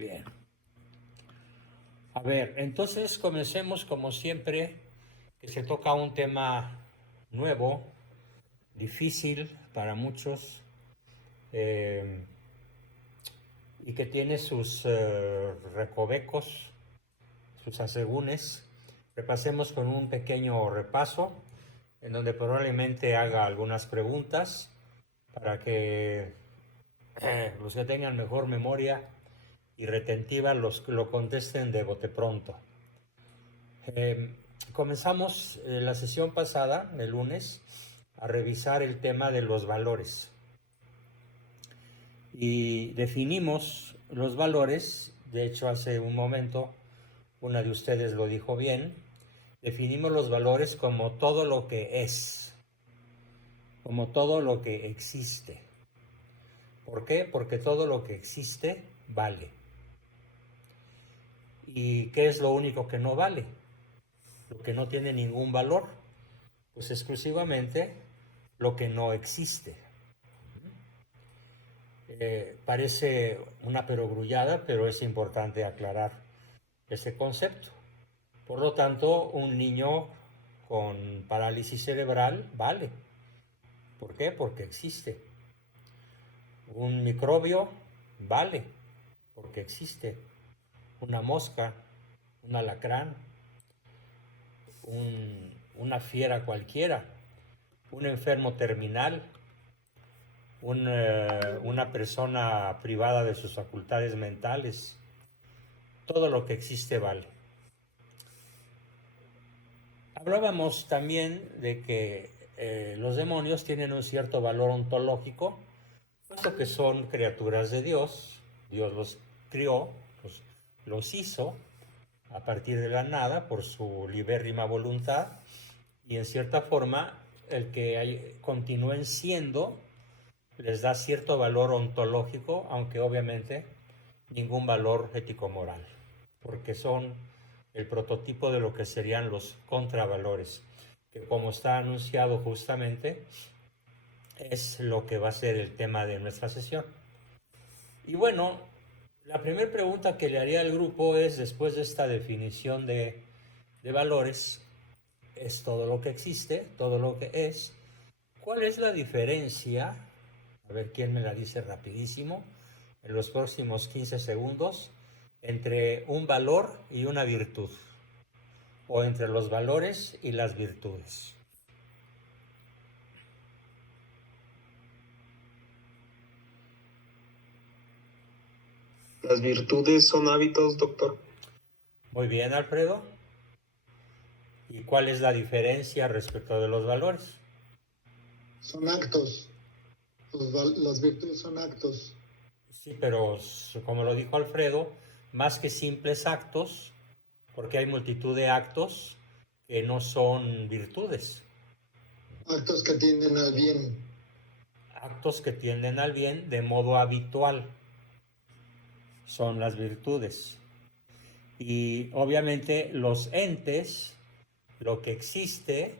Bien. A ver, entonces comencemos como siempre, que se toca un tema nuevo, difícil para muchos, eh, y que tiene sus recovecos, sus asegúnes. Repasemos con un pequeño repaso, en donde probablemente haga algunas preguntas para que los que tengan mejor memoria y retentiva lo contesten de bote pronto. Comenzamos la sesión pasada, el lunes, a revisar el tema de los valores. Y definimos los valores, de hecho hace un momento una de ustedes lo dijo bien, definimos los valores como todo lo que es, como todo lo que existe. ¿Por qué? Porque todo lo que existe vale. ¿Y qué es lo único que no vale? Lo que no tiene ningún valor, pues exclusivamente lo que no existe. Parece una perogrullada, pero es importante aclarar este concepto. Por lo tanto, un niño con parálisis cerebral vale. ¿Por qué? Porque existe. Un microbio vale, porque existe. Una mosca, un alacrán, una fiera cualquiera, un enfermo terminal, una persona privada de sus facultades mentales. Todo lo que existe vale. Hablábamos también de que los demonios tienen un cierto valor ontológico, puesto que son criaturas de Dios. Dios los crió, los hizo a partir de la nada por su libérrima voluntad, y en cierta forma el que continúen siendo les da cierto valor ontológico, aunque obviamente ningún valor ético-moral, porque son el prototipo de lo que serían los contravalores, que como está anunciado justamente, es lo que va a ser el tema de nuestra sesión. Y bueno, la primera pregunta que le haría al grupo es, después de esta definición de valores, es todo lo que existe, todo lo que es. ¿Cuál es la diferencia? A ver quién me la dice rapidísimo, en los próximos 15 segundos, entre un valor y una virtud, o entre los valores y las virtudes. Las virtudes son hábitos, doctor. Muy bien, Alfredo. ¿Y cuál es la diferencia respecto de los valores? Son actos. Las virtudes son actos. Sí, pero como lo dijo Alfredo, más que simples actos, porque hay multitud de actos que no son virtudes. Actos que tienden al bien. Actos que tienden al bien de modo habitual son las virtudes. Y obviamente los entes, lo que existe,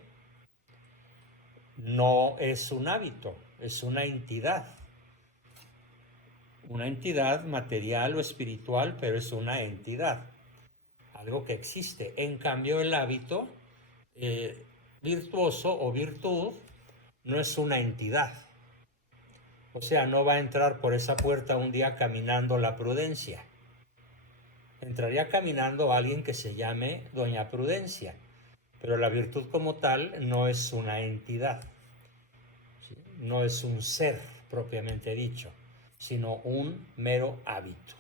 no es un hábito, es una entidad. Una entidad material o espiritual, pero es una entidad. Algo que existe. En cambio, el hábito virtuoso o virtud no es una entidad. O sea, no va a entrar por esa puerta un día caminando la Prudencia. Entraría caminando alguien que se llame Doña Prudencia, pero la virtud como tal no es una entidad, ¿sí? No es un ser propiamente dicho, sino un mero hábito.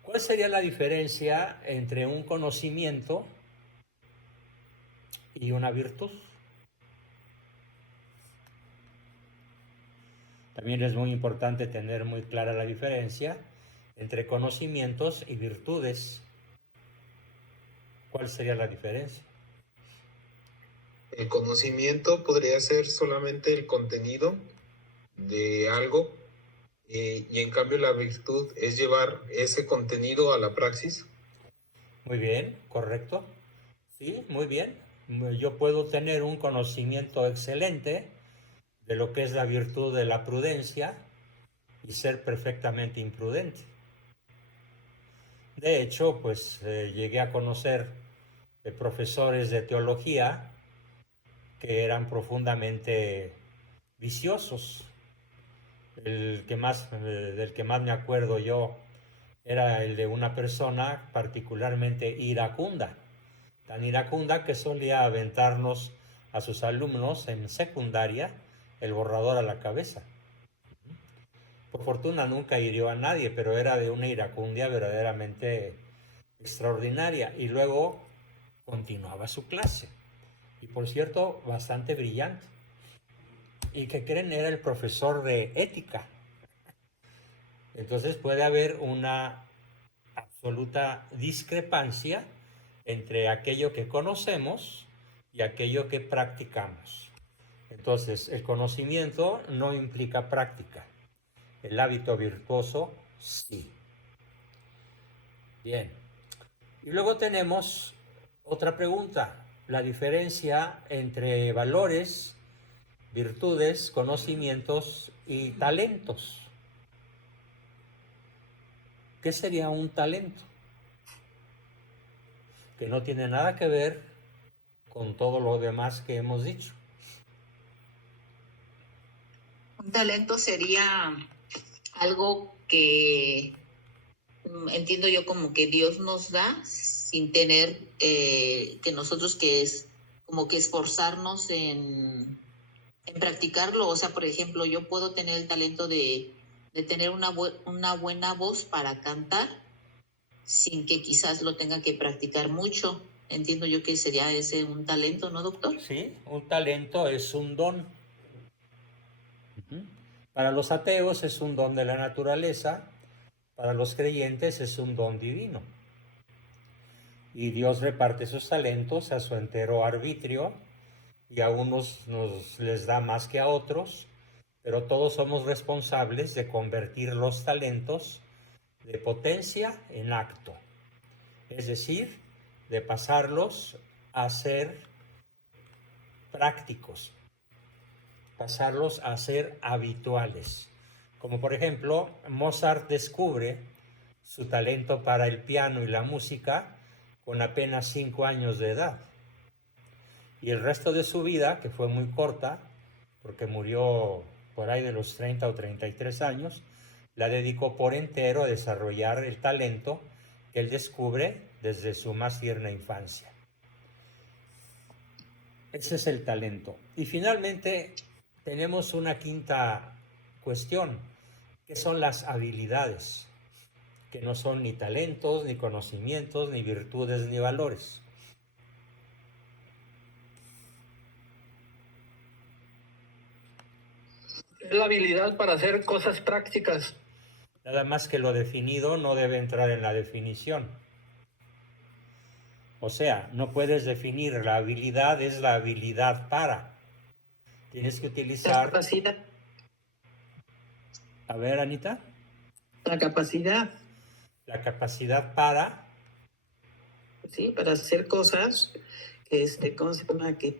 ¿Cuál sería la diferencia entre un conocimiento y una virtud? También es muy importante tener muy clara la diferencia entre conocimientos y virtudes. ¿Cuál sería la diferencia? El conocimiento podría ser solamente el contenido de algo, y en cambio la virtud es llevar ese contenido a la praxis. Muy bien, correcto. Sí, muy bien. Yo puedo tener un conocimiento excelente de lo que es la virtud de la prudencia y ser perfectamente imprudente. De hecho, pues llegué a conocer profesores de teología que eran profundamente viciosos. Del que más me acuerdo yo era el de una persona particularmente iracunda, tan iracunda que solía aventarnos a sus alumnos en secundaria el borrador a la cabeza. Por fortuna nunca hirió a nadie, pero era de una iracundia verdaderamente extraordinaria. Y luego continuaba su clase. Y por cierto, bastante brillante. ¿Y que creen? Era el profesor de ética. Entonces puede haber una absoluta discrepancia entre aquello que conocemos y aquello que practicamos. Entonces, el conocimiento no implica práctica. El hábito virtuoso, sí. Bien. Y luego tenemos otra pregunta, la diferencia entre valores, virtudes, conocimientos y talentos. ¿Qué sería un talento? Que no tiene nada que ver con todo lo demás que hemos dicho. Un talento sería algo que entiendo yo como que Dios nos da sin tener que nosotros que es como que esforzarnos en practicarlo. O sea, por ejemplo, yo puedo tener el talento de tener una buena voz para cantar sin que quizás lo tenga que practicar mucho. Entiendo yo que sería ese un talento, ¿no, doctor? Sí, un talento es un don. Para los ateos es un don de la naturaleza, para los creyentes es un don divino. Y Dios reparte sus talentos a su entero arbitrio, y a unos les da más que a otros, pero todos somos responsables de convertir los talentos de potencia en acto, es decir, de pasarlos a ser prácticos, pasarlos a ser habituales. Como por ejemplo, Mozart descubre su talento para el piano y la música con apenas 5 años de edad. Y el resto de su vida, que fue muy corta, porque murió por ahí de los 30 o 33 años, la dedicó por entero a desarrollar el talento que él descubre desde su más tierna infancia. Ese es el talento. Y finalmente tenemos una quinta cuestión, que son las habilidades, que no son ni talentos, ni conocimientos, ni virtudes, ni valores. Es la habilidad para hacer cosas prácticas. Nada más que lo definido no debe entrar en la definición. O sea, no puedes definir la habilidad, es la habilidad para. Tienes que La utilizar... capacidad. A ver, Anita. La capacidad, La capacidad para... ¿sí? Para hacer cosas que, ¿cómo se llama? Que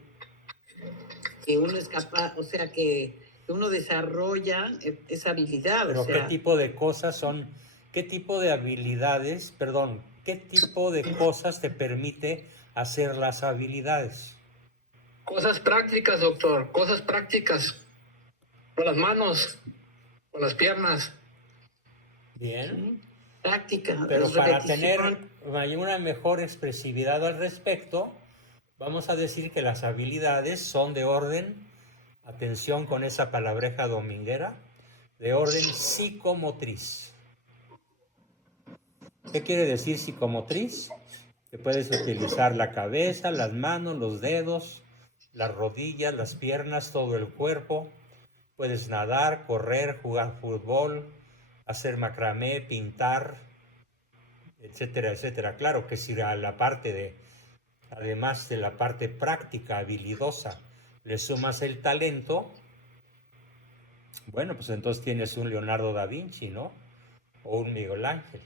uno es capaz, o sea, que uno desarrolla esa habilidad. Pero o sea, ¿qué tipo de cosas son? ¿Qué tipo de habilidades, perdón, qué tipo de cosas te permite hacer las habilidades? cosas prácticas, doctor, cosas prácticas. Con las manos, con las piernas. Bien. ¿Sí? Práctica, Pero es para repetición. tener una mejor expresividad al respecto, vamos a decir que las habilidades son de orden, atención con esa palabreja dominguera, de orden psicomotriz. ¿Qué quiere decir psicomotriz? Que puedes utilizar la cabeza, las manos, los dedos, las rodillas, las piernas, todo el cuerpo. Puedes nadar, correr, jugar fútbol, hacer macramé, pintar, etcétera, etcétera. Claro que si a la parte de, además de la parte práctica, habilidosa, le sumas el talento, bueno, pues entonces tienes un Leonardo da Vinci, ¿no? O un Miguel Ángel.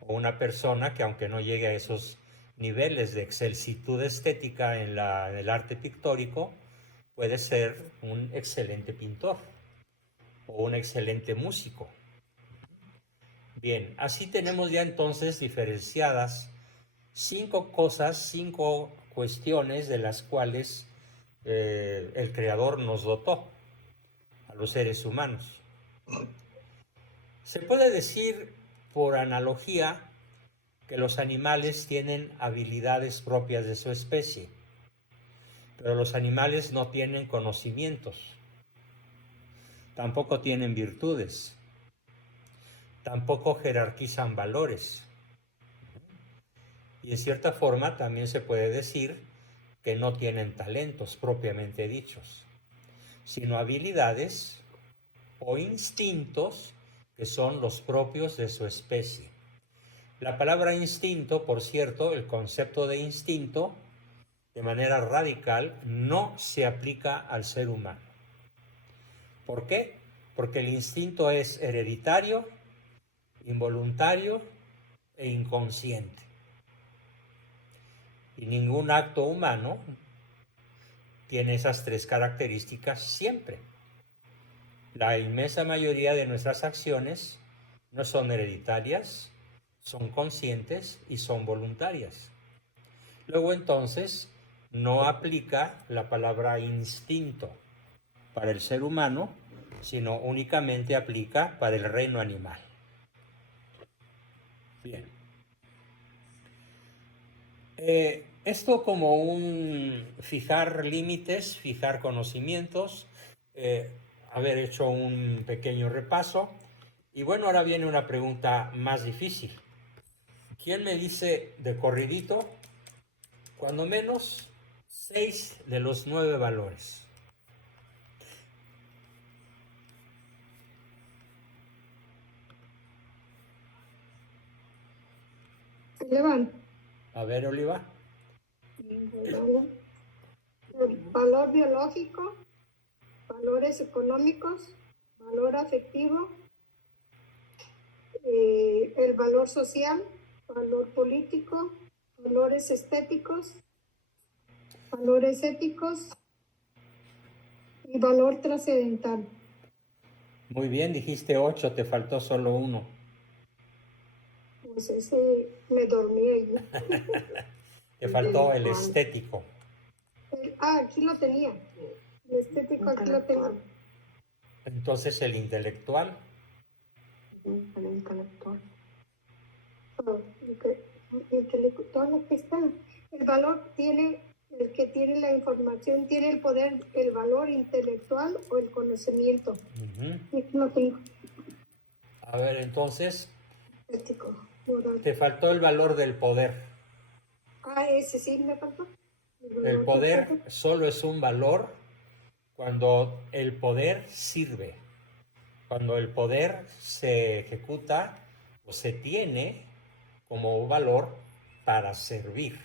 O una persona que aunque no llegue a esos niveles de excelsitud estética en el arte pictórico, puede ser un excelente pintor o un excelente músico. Bien, así tenemos ya entonces diferenciadas 5 cosas, 5 cuestiones de las cuales el Creador nos dotó a los seres humanos. Se puede decir por analogía que los animales tienen habilidades propias de su especie, pero los animales no tienen conocimientos, tampoco tienen virtudes, tampoco jerarquizan valores. Y en cierta forma también se puede decir que no tienen talentos propiamente dichos, sino habilidades o instintos que son los propios de su especie. La palabra instinto, por cierto, el concepto de instinto, de manera radical, no se aplica al ser humano. ¿Por qué? Porque el instinto es hereditario, involuntario e inconsciente. Y ningún acto humano tiene esas 3 características siempre. La inmensa mayoría de nuestras acciones no son hereditarias, son conscientes y son voluntarias. Luego entonces no aplica la palabra instinto para el ser humano, sino únicamente aplica para el reino animal. Bien. Esto como un fijar límites, fijar conocimientos, haber hecho un pequeño repaso. Y bueno, ahora viene una pregunta más difícil. ¿Quién me dice de corridito, cuando menos, 6 de los 9 valores? Levan. A ver, Oliva. Valor biológico, valores económicos, valor afectivo, el valor social, valor político, valores estéticos, valores éticos y valor trascendental. Muy bien, dijiste 8, te faltó solo 1. Pues ese me dormí ahí. Te faltó el estético. Aquí lo tenía. El estético aquí lo tengo. Entonces el intelectual. El intelectual. Intelectual, aquí está. El valor tiene, el que tiene la información, tiene el poder, el valor intelectual o el conocimiento. Uh-huh. Aquí lo tengo. A ver, entonces, Ético, moral. te faltó el valor del poder. Ese sí me faltó. El poder solo es un valor cuando el poder sirve, cuando el poder se ejecuta o se tiene como valor para servir.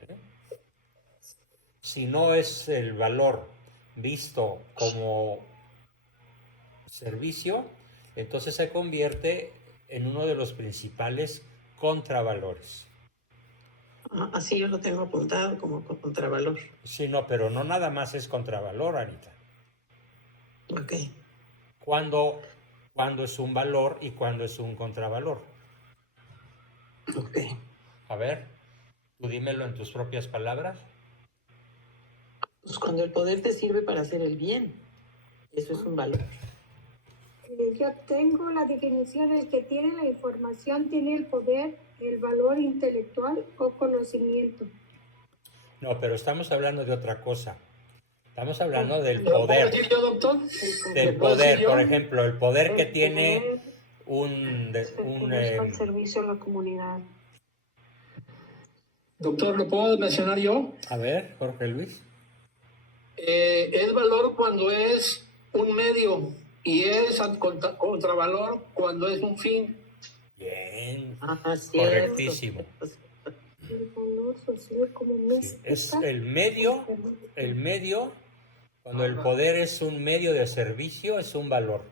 ¿Sí? Si no es el valor visto como servicio, entonces se convierte en uno de los principales contravalores. Así yo lo tengo apuntado como contravalor. Sí, no, pero no nada más es contravalor, Anita. Ok. ¿Cuándo es un valor y cuándo es un contravalor? Ok. A ver, tú dímelo en tus propias palabras. Pues cuando el poder te sirve para hacer el bien, eso es un valor. Yo tengo la definición, el que tiene la información tiene el poder, el valor intelectual o conocimiento. No, pero estamos hablando de otra cosa. Estamos hablando del poder. ¿Puedo decir yo, doctor? Del poder, por ejemplo, el poder que tiene un al servicio a la comunidad. Doctor, ¿lo puedo mencionar yo? A ver, Jorge Luis. Es valor cuando es un medio y es contravalor cuando es un fin. Bien, Cierto. correctísimo. El valor social como Sí, es el medio, cuando el poder es un medio de servicio, es un valor.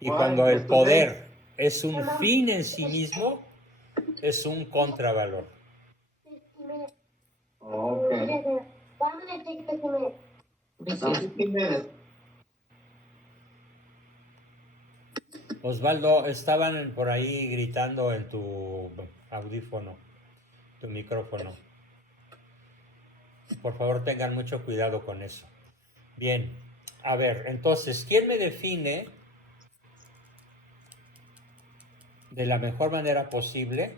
Y cuando el poder es un fin en sí mismo, es un contravalor. Osvaldo, estaban por ahí gritando en tu audífono, tu micrófono. Por favor, tengan mucho cuidado con eso. Bien, a ver, entonces, ¿quién me define de la mejor manera posible?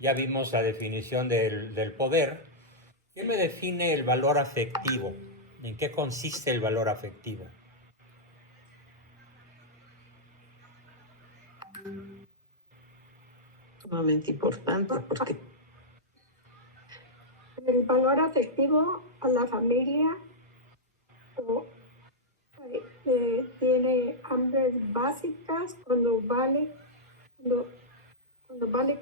Ya vimos la definición del poder. ¿Quién me define el valor afectivo? ¿En qué consiste el valor afectivo? Sumamente importante porque El valor afectivo a la familia o, tiene hambres básicas cuando vale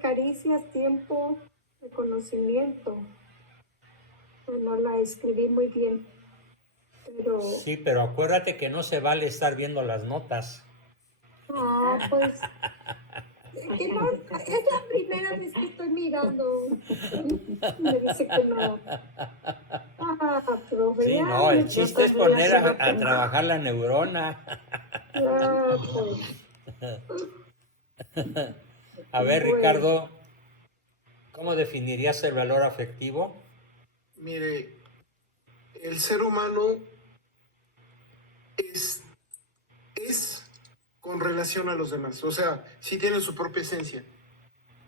caricias, tiempo, reconocimiento. No la escribí muy bien, pero Sí, pero acuérdate que no se vale estar viendo las notas. pues que no, es la primera vez que estoy mirando. Me dice que no. Profe, Sí, ya, no, el ya, chiste es también poner hace a rato. trabajar la neurona. pues. A ver, Bueno. Ricardo, ¿cómo definirías el valor afectivo? Mire, el ser humano es con relación a los demás. O sea, sí tiene su propia esencia,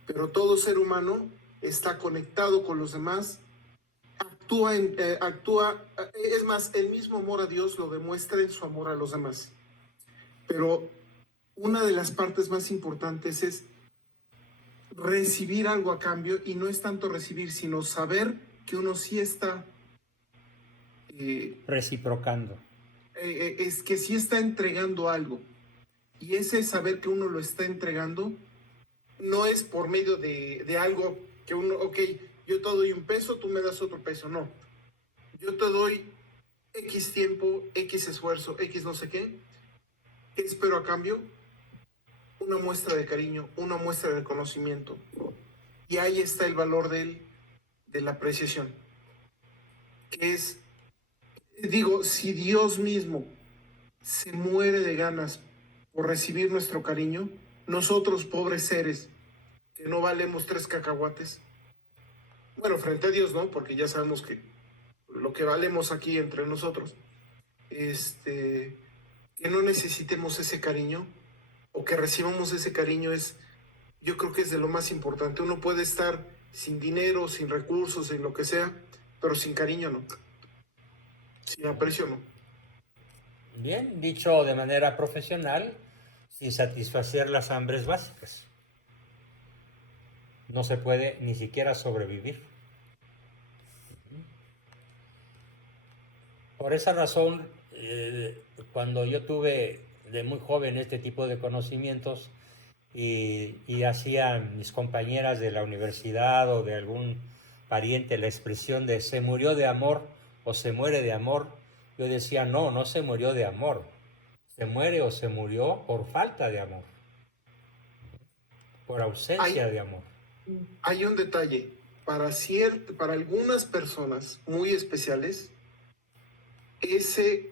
pero todo ser humano está conectado con los demás, es más, el mismo amor a Dios lo demuestra en su amor a los demás. Pero una de las partes más importantes es recibir algo a cambio, y no es tanto recibir, sino saber que uno sí está Reciprocando. es que sí está entregando algo. Y ese saber que uno lo está entregando no es por medio de algo que uno, ok, yo te doy un peso, tú me das otro peso. No. Yo te doy X tiempo, X esfuerzo, X no sé qué. ¿Qué espero a cambio? Una muestra de cariño, una muestra de reconocimiento. Y ahí está el valor de la apreciación. Que es, digo, si Dios mismo se muere de ganas por recibir nuestro cariño, nosotros, pobres seres, que no valemos 3 cacahuates, bueno, frente a Dios, ¿no? Porque ya sabemos que lo que valemos aquí entre nosotros, que no necesitemos ese cariño, o que recibamos ese cariño, yo creo que es de lo más importante. Uno puede estar sin dinero, sin recursos, sin lo que sea, pero sin cariño no. Sin aprecio no. Bien, dicho de manera profesional, sin satisfacer las hambres básicas. No se puede ni siquiera sobrevivir. Por esa razón, cuando yo tuve de muy joven este tipo de conocimientos y hacían mis compañeras de la universidad o de algún pariente la expresión de se murió de amor o se muere de amor, yo decía no, no se murió de amor, se muere o se murió por falta de amor, por ausencia de amor. Hay un detalle, para algunas personas muy especiales, ese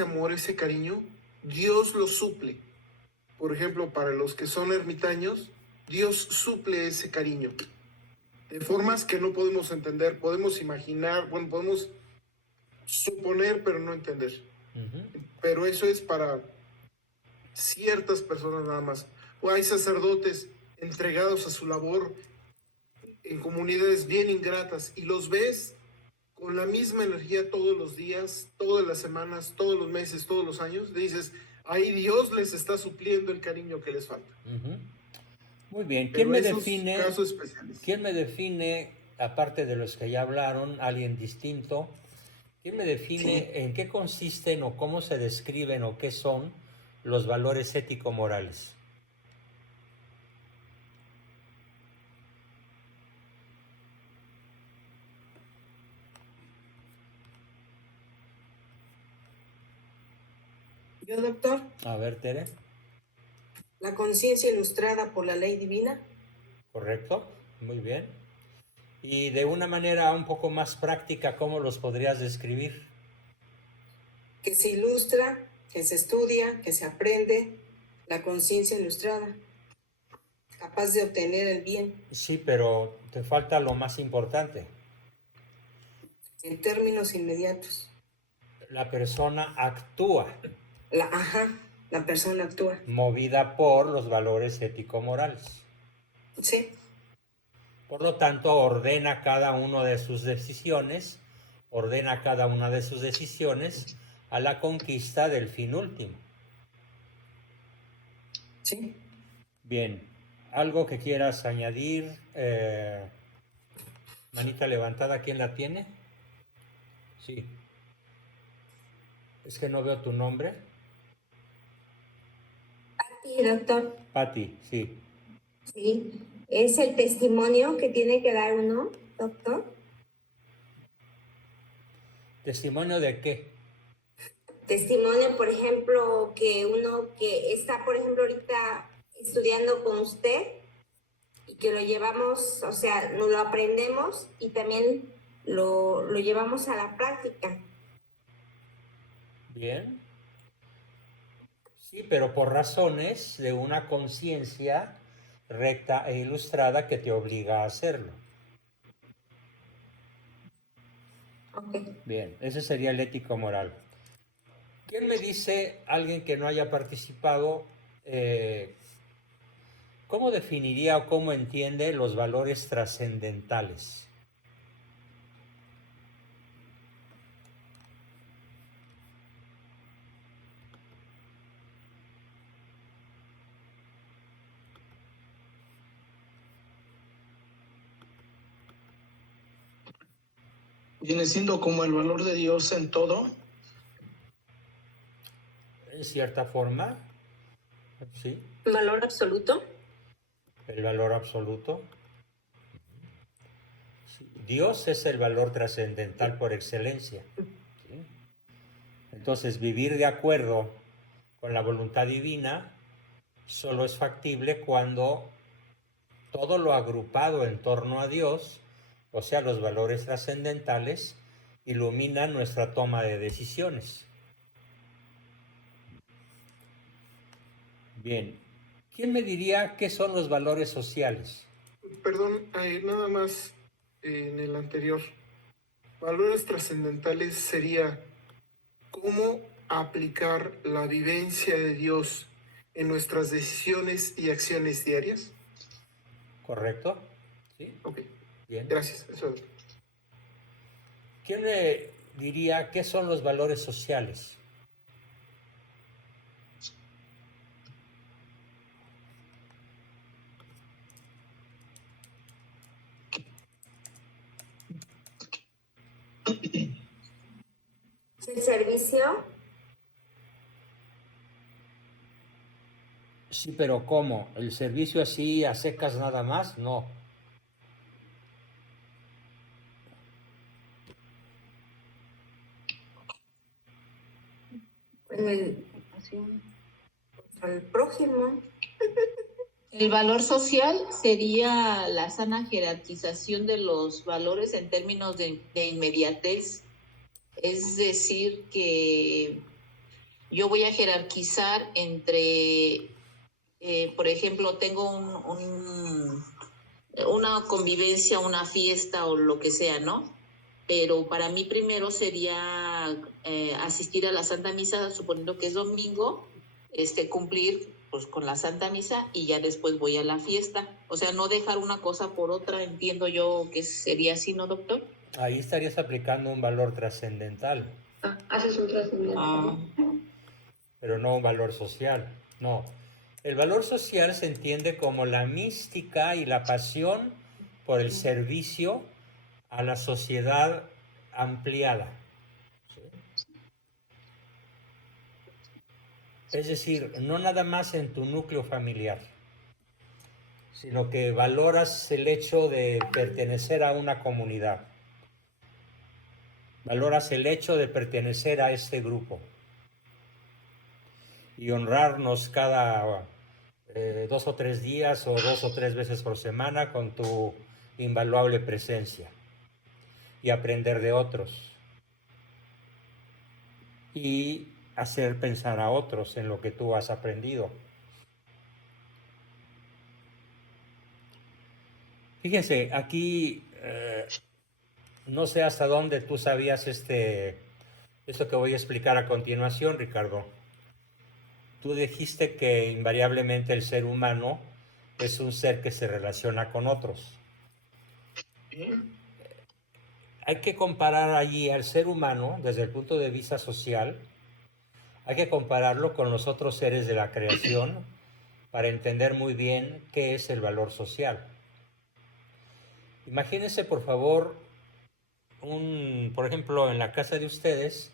amor, ese cariño, Dios lo suple. Por ejemplo, para los que son ermitaños, Dios suple ese cariño de formas que no podemos entender, podemos imaginar, bueno, podemos suponer, pero no entender. Pero eso es para ciertas personas nada más. O hay sacerdotes entregados a su labor en comunidades bien ingratas y los ves con la misma energía todos los días, todas las semanas, todos los meses, todos los años. Dices, ahí Dios les está supliendo el cariño que les falta. Muy bien, ¿quién me define? Casos especiales. ¿Quién me define, aparte de los que ya hablaron, alguien distinto? ¿Quién me define en qué consisten o cómo se describen o qué son los valores ético-morales? Yo, doctor. A ver, Tere. La conciencia ilustrada por la ley divina. Correcto, muy bien. Y de una manera un poco más práctica, ¿cómo los podrías describir? Que se ilustra, que se estudia, que se aprende, La conciencia ilustrada, capaz de obtener el bien Sí, pero te falta lo más importante. en términos inmediatos. La persona actúa La persona actúa. movida por los valores ético-morales. Sí, Por lo tanto, ordena cada una de sus decisiones a la conquista del fin último. sí. Bien, ¿algo que quieras añadir? Manita levantada, ¿quién la tiene? Sí. Es que no veo tu nombre. Sí, doctor. Patti, sí. Sí. Es el testimonio que tiene que dar uno, doctor. ¿Testimonio de qué? Testimonio, por ejemplo, que uno que está, por ejemplo, ahorita estudiando con usted y que lo llevamos, o sea, nos lo aprendemos y también lo llevamos a la práctica. Bien. Sí, pero por razones de una conciencia recta e ilustrada que te obliga a hacerlo. Okay. Bien, ese sería el ético moral. ¿Quién me dice, alguien que no haya participado, cómo definiría o cómo entiende los valores trascendentales? Viene siendo como el valor de Dios en todo. En cierta forma, sí, ¿Valor absoluto? el valor absoluto. Sí, Dios es el valor trascendental por excelencia. ¿Sí? Entonces, vivir de acuerdo con la voluntad divina solo es factible cuando todo lo agrupado en torno a Dios, o sea, los valores trascendentales, iluminan nuestra toma de decisiones. Bien, ¿quién me diría qué son los valores sociales? Perdón, nada más en el anterior. Valores trascendentales sería cómo aplicar la vivencia de Dios en nuestras decisiones y acciones diarias. ¿Correcto? Sí. Ok, Bien. gracias. Eso. ¿Quién me diría qué son los valores sociales? ¿El servicio? Sí, pero ¿cómo? ¿El servicio así a secas nada más? No. Al prójimo. El valor social sería la sana jerarquización de los valores en términos de inmediatez. Es decir, que yo voy a jerarquizar entre, por ejemplo, tengo una convivencia, una fiesta o lo que sea, ¿no? Pero para mí primero sería asistir a la Santa Misa, suponiendo que es domingo, cumplir pues con la Santa Misa y ya después voy a la fiesta. O sea, no dejar una cosa por otra, entiendo yo que sería así, ¿no, doctor? Ahí estarías aplicando un valor trascendental, Haces un trascendental. pero no un valor social. No. El valor social se entiende como la mística y la pasión por el servicio a la sociedad ampliada. ¿Sí? Es decir, no nada más en tu núcleo familiar, sino que valoras el hecho de pertenecer a una comunidad. Valoras el hecho de pertenecer a este grupo y honrarnos cada 2 o 3 días o 2 o 3 veces por semana con tu invaluable presencia y aprender de otros y hacer pensar a otros en lo que tú has aprendido. Fíjense, aquí no sé hasta dónde tú sabías esto que voy a explicar a continuación, Ricardo. Tú dijiste que invariablemente el ser humano es un ser que se relaciona con otros. Hay que comparar allí al ser humano desde el punto de vista social, hay que compararlo con los otros seres de la creación para entender muy bien qué es el valor social. Imagínense, por favor, por ejemplo, en la casa de ustedes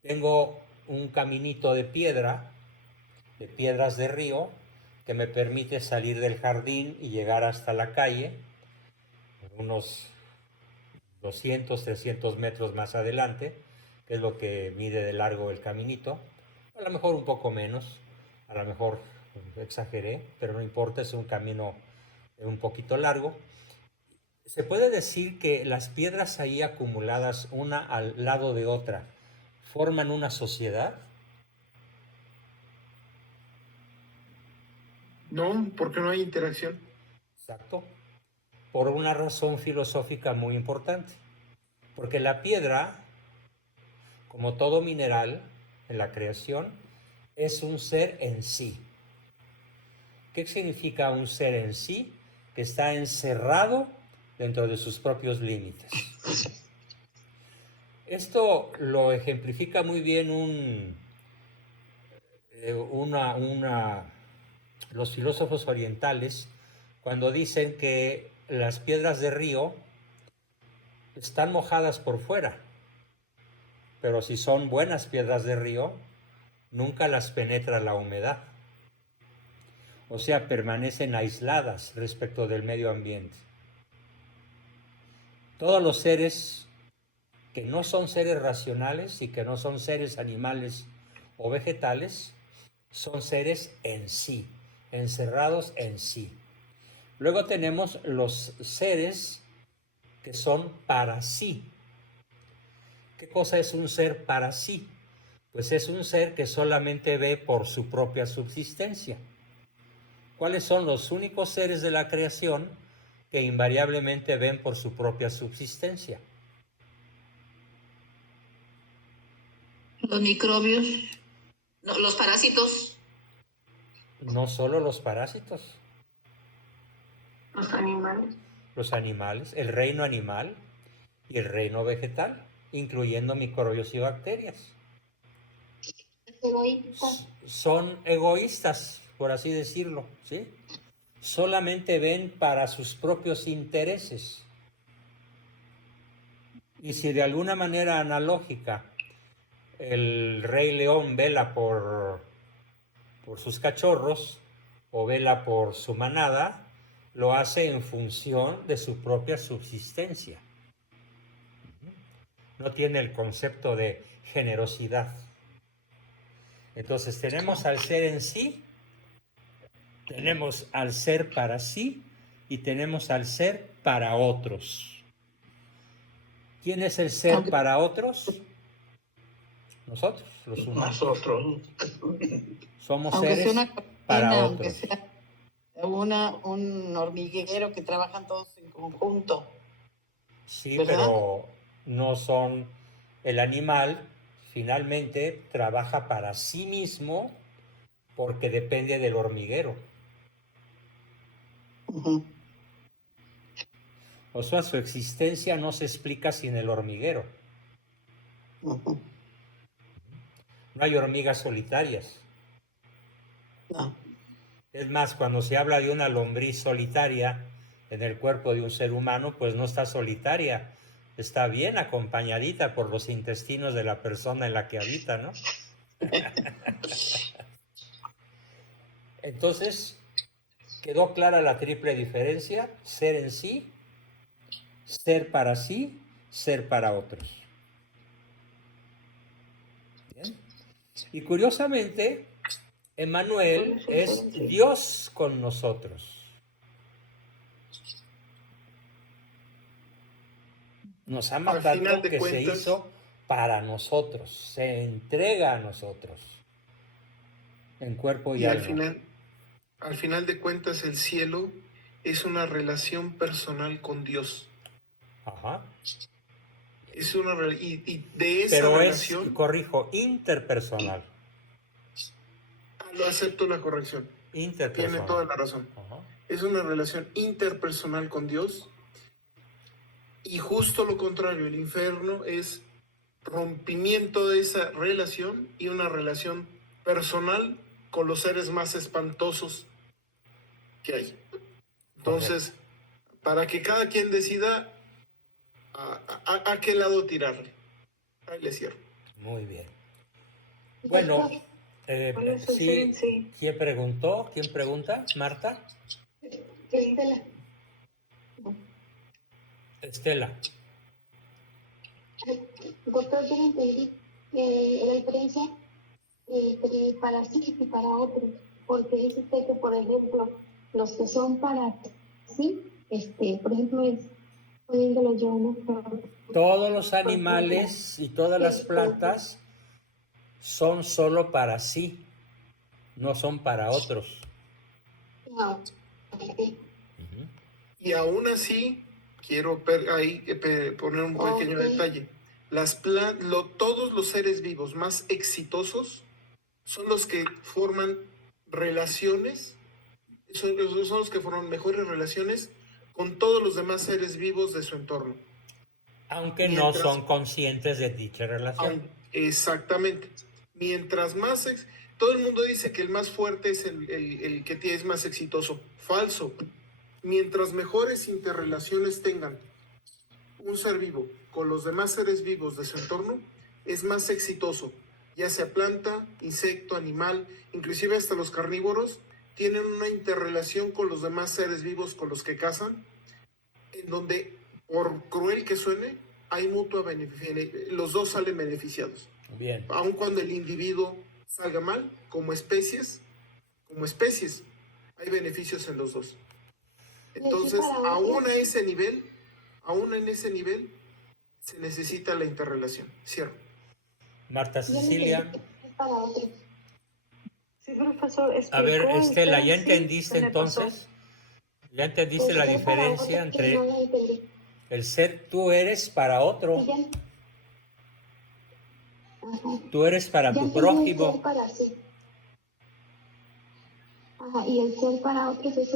tengo un caminito de piedras de río, que me permite salir del jardín y llegar hasta la calle, unos 200, 300 metros más adelante, que es lo que mide de largo el caminito. A lo mejor un poco menos, a lo mejor exageré, pero no importa, es un camino un poquito largo. Se puede decir que las piedras ahí acumuladas una al lado de otra forman una sociedad. No, porque no hay interacción. Exacto. Por una razón filosófica muy importante. Porque la piedra, como todo mineral en la creación, es un ser en sí. ¿Qué significa un ser en sí? Que está encerrado dentro de sus propios límites. Esto lo ejemplifica muy bien los filósofos orientales cuando dicen que las piedras de río están mojadas por fuera, pero si son buenas piedras de río, nunca las penetra la humedad. O sea, permanecen aisladas respecto del medio ambiente. Todos los seres que no son seres racionales y que no son seres animales o vegetales, son seres en sí, encerrados en sí. Luego tenemos los seres que son para sí. ¿Qué cosa es un ser para sí? Pues es un ser que solamente ve por su propia subsistencia. ¿Cuáles son los únicos seres de la creación que invariablemente ven por su propia subsistencia? Los microbios, no, los parásitos. No solo los parásitos. Los animales. Los animales, el reino animal y el reino vegetal, incluyendo microbios y bacterias. Egoístas. Son egoístas, por así decirlo, ¿sí? Solamente ven para sus propios intereses. Y si de alguna manera analógica el rey león vela por sus cachorros o vela por su manada, lo hace en función de su propia subsistencia. No tiene el concepto de generosidad. Entonces tenemos al ser en sí, tenemos al ser para sí y tenemos al ser para otros. ¿Quién es el ser para otros? Nosotros, los humanos. Nosotros. Somos Aunque sea seres una para cadena, aunque otros. sea un hormiguero que trabajan todos en conjunto. Sí, ¿verdad? pero no son... El animal finalmente trabaja para sí mismo porque depende del hormiguero. Ujú. O sea, su existencia no se explica sin el hormiguero. Ujú. No hay hormigas solitarias. No. Es más, cuando se habla de una lombriz solitaria en el cuerpo de un ser humano, pues no está solitaria, está bien acompañadita por los intestinos de la persona en la que habita, ¿no? Entonces, quedó clara la triple diferencia: ser en sí, ser para sí, ser para otros. ¿Bien? Y curiosamente, Emmanuel es Dios con nosotros. Nos ama Al final tanto de que se cuentas, hizo para nosotros, se entrega a nosotros, en cuerpo y y alma. al final de cuentas, el cielo es una relación personal con Dios. Ajá. Es y de esa Pero relación... es, corrijo, interpersonal. Lo acepto la corrección. Interpersonal. Tiene toda la razón. Ajá. Es una relación interpersonal con Dios. Y justo lo contrario, el infierno es rompimiento de esa relación y una relación personal con los seres más espantosos que hay. Entonces, para que cada quien decida a qué lado tirarle. Ahí le cierro. Muy bien. Bueno, sí, ¿quién preguntó? ¿Quién pregunta? ¿Marta? Estela. Estela. Doctor, yo no entendí la diferencia entre para sí y para otros, porque dice usted que, por ejemplo, los que son para sí, por ejemplo, es poniéndolo yo, ¿no? Todos los animales y todas las plantas son solo para sí, no son para otros. No. Y aún así, quiero poner un pequeño detalle. Todos los seres vivos más exitosos son los que forman relaciones, son los que forman mejores relaciones con todos los demás seres vivos de su entorno. Aunque no son conscientes de dicha relación. Exactamente. Mientras más... todo el mundo dice que el más fuerte es el que es más exitoso. Falso. Mientras mejores interrelaciones tengan un ser vivo con los demás seres vivos de su entorno, es más exitoso. Ya sea planta, insecto, animal, inclusive hasta los carnívoros, tienen una interrelación con los demás seres vivos con los que cazan, en donde, por cruel que suene, hay mutua beneficio, los dos salen beneficiados. Bien. Aun cuando el individuo salga mal, como especies, hay beneficios en los dos. Entonces, aún en ese nivel, se necesita la interrelación. Cierro. Marta Cecilia. Para otros. Sí, profesor. A ver, Estela, ¿ya entendiste entonces? ¿Ya entendiste la diferencia entre el ser? Tú eres para otro. Tú eres para tu prójimo. El ser para sí. Y el ser para otros es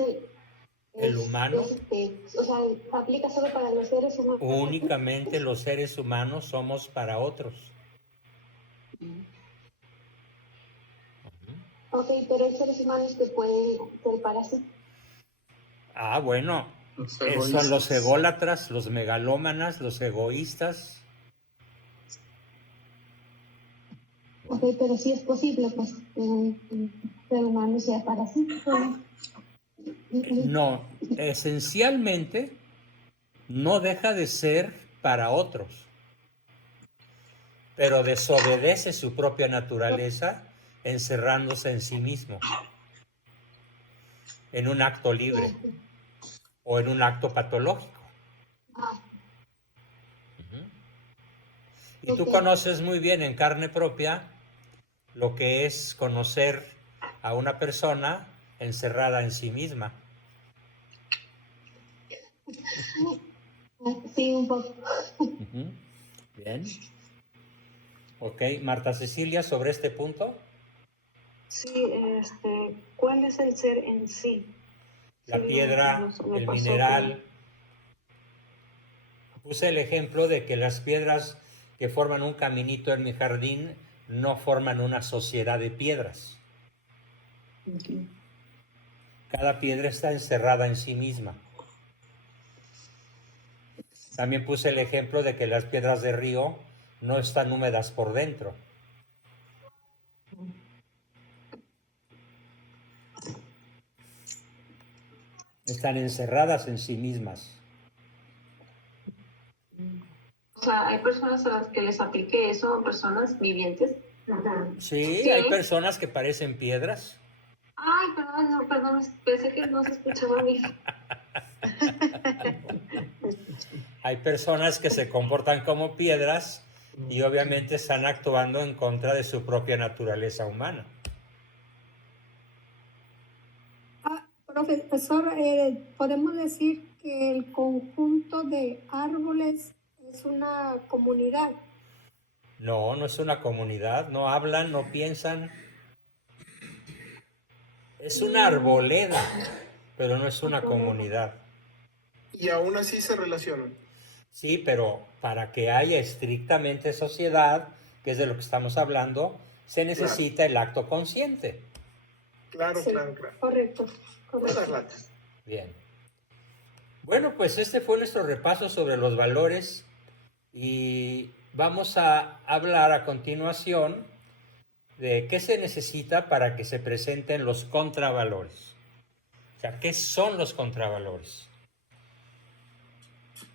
el humano. O sea, aplica solo para los seres humanos. Únicamente los seres humanos somos para otros. Ok, pero hay seres humanos que pueden ser para sí. Ah, bueno. Son los ególatras, los megalómanas, los egoístas. Ok, pero sí es posible, pues, que un ser humano sea para sí. No, esencialmente no deja de ser para otros, pero desobedece su propia naturaleza encerrándose en sí mismo, en un acto libre o en un acto patológico. Y tú conoces muy bien en carne propia lo que es conocer a una persona encerrada en sí misma. Sí, un poco. Bien. Ok, Marta Cecilia, sobre este punto. Sí, ¿cuál es el ser en sí? La piedra, el mineral. Puse el ejemplo de que las piedras que forman un caminito en mi jardín no forman una sociedad de piedras. Cada piedra está encerrada en sí misma. También puse el ejemplo de que las piedras de río no están húmedas por dentro. Están encerradas en sí mismas. O sea, hay personas a las que les aplique eso, personas vivientes. Sí, hay personas que parecen piedras. Ay, perdón, pensé que no se escuchaba bien. Hay personas que se comportan como piedras y obviamente están actuando en contra de su propia naturaleza humana. Profesor, ¿podemos decir que el conjunto de árboles es una comunidad? No, no es una comunidad, no hablan, no piensan. Es una arboleda, pero no es una comunidad. Y aún así se relacionan. Sí, pero para que haya estrictamente sociedad, que es de lo que estamos hablando, se necesita el acto consciente. Claro, Sí, claro. correcto. Todas las. Bien. Bueno, pues este fue nuestro repaso sobre los valores y vamos a hablar a continuación de qué se necesita para que se presenten los contravalores. O sea, ¿qué son los contravalores?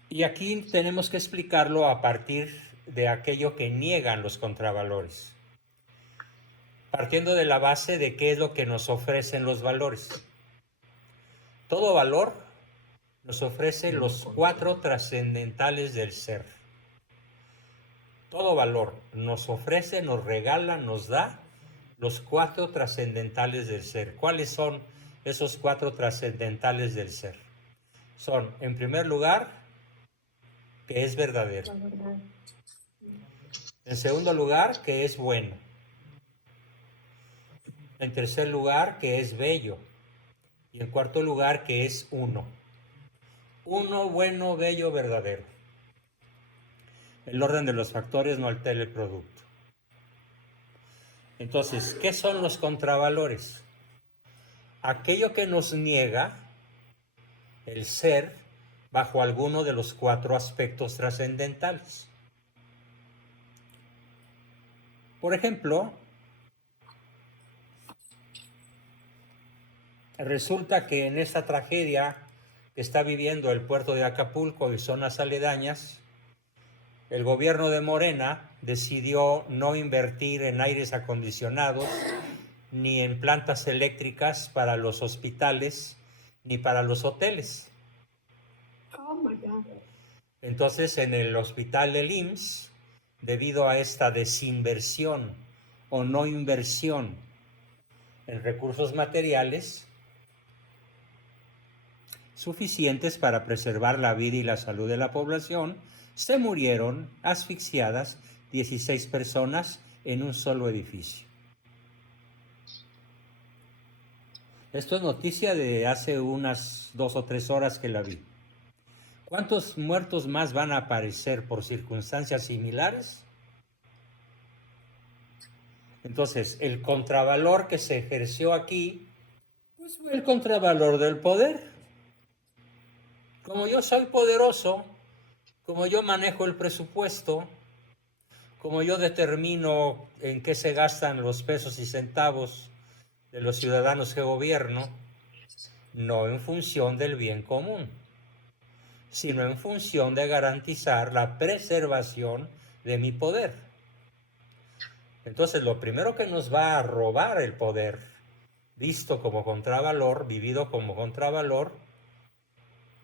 Y aquí tenemos que explicarlo a partir de aquello que niegan los contravalores, partiendo de la base de qué es lo que nos ofrecen los valores. Todo valor nos ofrece los 4 trascendentales del ser. Todo valor nos ofrece, nos regala, nos da los 4 trascendentales del ser. ¿Cuáles son esos 4 trascendentales del ser? Son, en primer lugar, que es verdadero. En segundo lugar, que es bueno. En tercer lugar, que es bello. Y en cuarto lugar, que es uno. Uno, bueno, bello, verdadero. El orden de los factores no altera el producto. Entonces, ¿qué son los contravalores? Aquello que nos niega el ser bajo alguno de los 4 aspectos trascendentales. Por ejemplo, resulta que en esta tragedia que está viviendo el puerto de Acapulco y zonas aledañas, el gobierno de Morena decidió no invertir en aires acondicionados, ni en plantas eléctricas para los hospitales, ni para los hoteles. Oh my God. Entonces, en el hospital del IMSS, debido a esta desinversión o no inversión en recursos materiales suficientes para preservar la vida y la salud de la población, se murieron asfixiadas 16 personas en un solo edificio. Esto es noticia de hace unas 2 o 3 horas que la vi. ¿Cuántos muertos más van a aparecer por circunstancias similares? Entonces, el contravalor que se ejerció aquí, pues fue el contravalor del poder. Como yo soy poderoso, como yo manejo el presupuesto, como yo determino en qué se gastan los pesos y centavos de los ciudadanos que gobierno, no en función del bien común, sino en función de garantizar la preservación de mi poder. Entonces, lo primero que nos va a robar el poder, visto como contravalor, vivido como contravalor,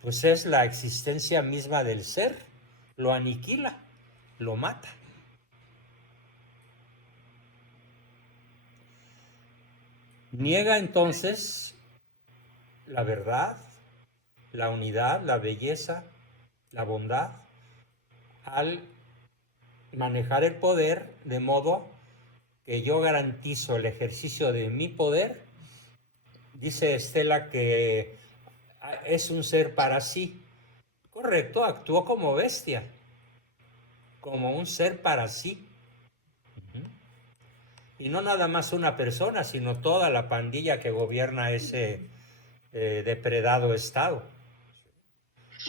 pues es la existencia misma del ser, lo aniquila, lo mata. Niega entonces la verdad, la unidad, la belleza, la bondad, al manejar el poder de modo que yo garantizo el ejercicio de mi poder. Dice Estela que es un ser para sí. Correcto, actuó como bestia, como un ser para sí. Y no nada más una persona, sino toda la pandilla que gobierna ese depredado estado.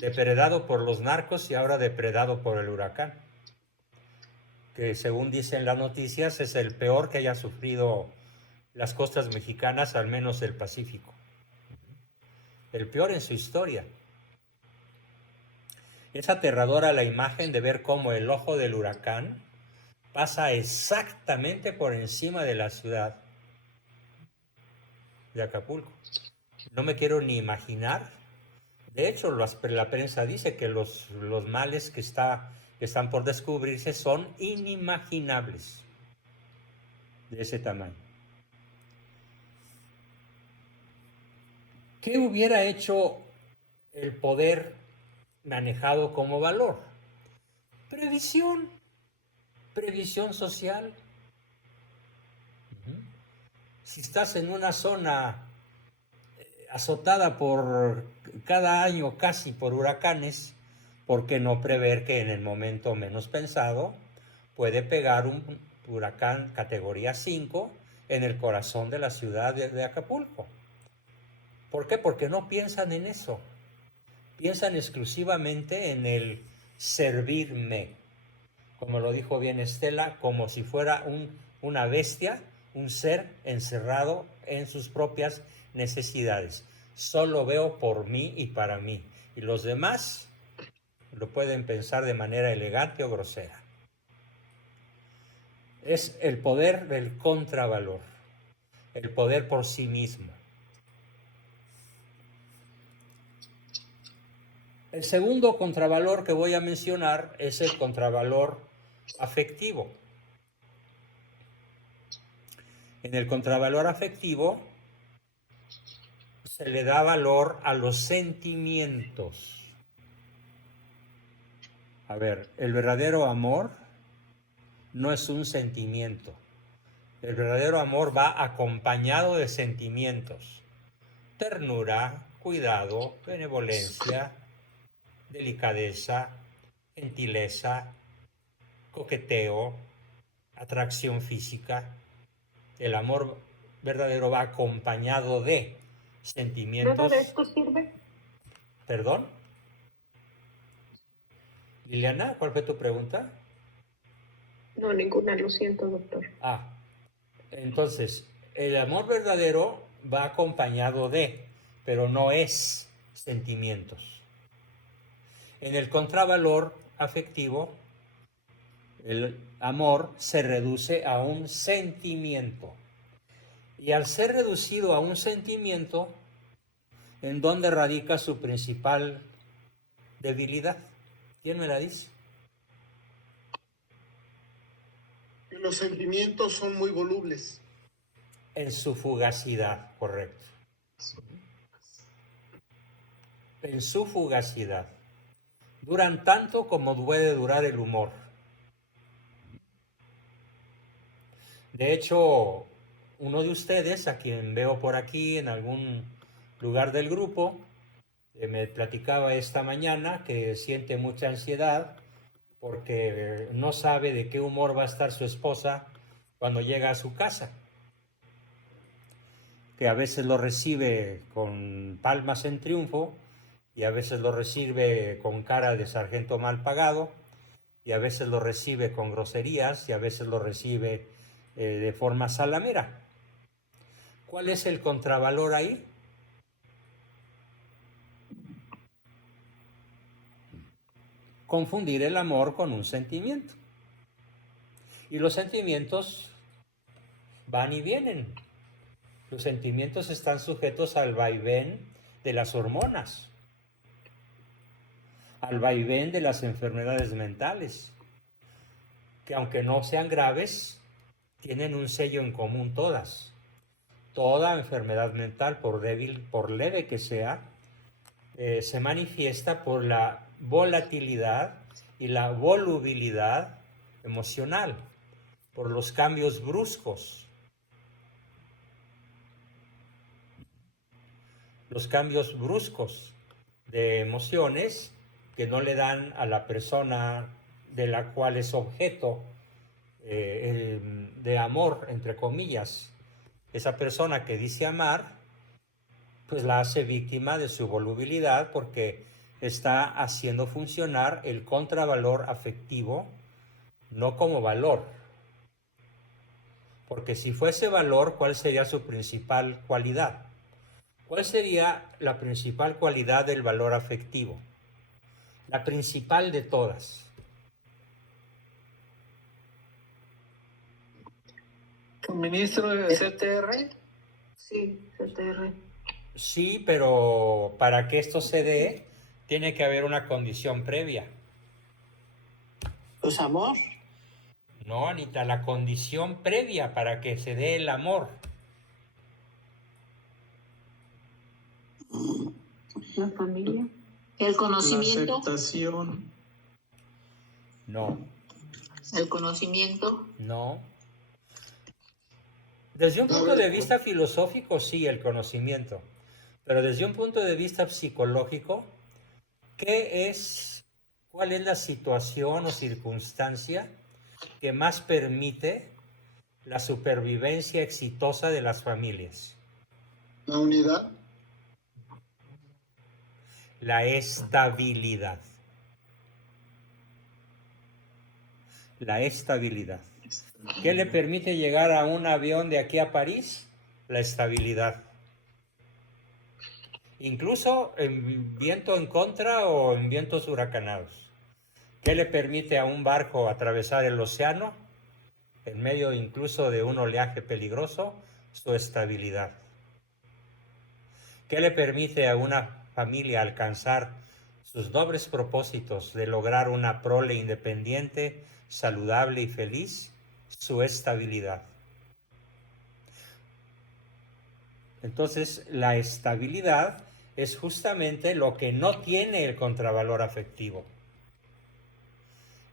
Depredado por los narcos y ahora depredado por el huracán. Que según dicen las noticias es el peor que haya sufrido las costas mexicanas, al menos el Pacífico. El peor en su historia. Es aterradora la imagen de ver cómo el ojo del huracán pasa exactamente por encima de la ciudad de Acapulco. No me quiero ni imaginar. De hecho, la prensa dice que los males que están por descubrirse son inimaginables de ese tamaño. ¿Qué hubiera hecho el poder manejado como valor? Previsión social. Si estás en una zona azotada por cada año casi por huracanes, ¿por qué no prever que en el momento menos pensado puede pegar un huracán categoría 5 en el corazón de la ciudad de Acapulco? ¿Por qué? Porque no piensan en eso. Piensan exclusivamente en el servirme, como lo dijo bien Estela, como si fuera una bestia, un ser encerrado en sus propias necesidades. Solo veo por mí y para mí. Y los demás lo pueden pensar de manera elegante o grosera. Es el poder del contravalor, el poder por sí mismo. El segundo contravalor que voy a mencionar es el contravalor afectivo. En el contravalor afectivo se le da valor a los sentimientos. A ver, el verdadero amor no es un sentimiento. El verdadero amor va acompañado de sentimientos. Ternura, cuidado, benevolencia, delicadeza, gentileza, coqueteo, atracción física. El amor verdadero va acompañado de sentimientos. ¿Nada de esto sirve? ¿Perdón? Liliana, ¿cuál fue tu pregunta? No, ninguna, lo siento, doctor. Entonces, el amor verdadero va acompañado de, pero no es sentimientos. En el contravalor afectivo, el amor se reduce a un sentimiento. Y al ser reducido a un sentimiento, ¿en dónde radica su principal debilidad? ¿Quién me la dice? Los sentimientos son muy volubles. En su fugacidad, correcto. En su fugacidad. Duran tanto como puede durar el humor. De hecho, uno de ustedes, a quien veo por aquí en algún lugar del grupo, me platicaba esta mañana que siente mucha ansiedad porque no sabe de qué humor va a estar su esposa cuando llega a su casa. Que a veces lo recibe con palmas en triunfo y a veces lo recibe con cara de sargento mal pagado y a veces lo recibe con groserías y a veces lo recibe de forma salamera. ¿Cuál es el contravalor ahí? Confundir el amor con un sentimiento. Y los sentimientos van y vienen. Los sentimientos están sujetos al vaivén de las hormonas, al vaivén de las enfermedades mentales, que aunque no sean graves, tienen un sello en común todas. Toda enfermedad mental, por leve que sea, se manifiesta por la volatilidad y la volubilidad emocional, por los cambios bruscos. Los cambios bruscos de emociones que no le dan a la persona de la cual es objeto de amor, entre comillas. Esa persona que dice amar, pues la hace víctima de su volubilidad porque está haciendo funcionar el contravalor afectivo, no como valor. Porque si fuese valor, ¿cuál sería su principal cualidad? ¿Cuál sería la principal cualidad del valor afectivo? La principal de todas. ¿Suministro de CTR? Sí, CTR. Sí, pero para que esto se dé, tiene que haber una condición previa. ¿Pues amor? No, Anita, la condición previa para que se dé el amor. La familia. El La conocimiento. aceptación. No, El conocimiento. no. Desde un punto de vista filosófico, sí, el conocimiento. Pero desde un punto de vista psicológico, cuál es la situación o circunstancia que más permite la supervivencia exitosa de las familias? La unidad. La estabilidad. La estabilidad. ¿Qué le permite llegar a un avión de aquí a París? La estabilidad. Incluso en viento en contra o en vientos huracanados. ¿Qué le permite a un barco atravesar el océano en medio incluso de un oleaje peligroso? Su estabilidad. ¿Qué le permite a una familia alcanzar sus nobles propósitos de lograr una prole independiente, saludable y feliz? Su estabilidad. Entonces, la estabilidad es justamente lo que no tiene el contravalor afectivo.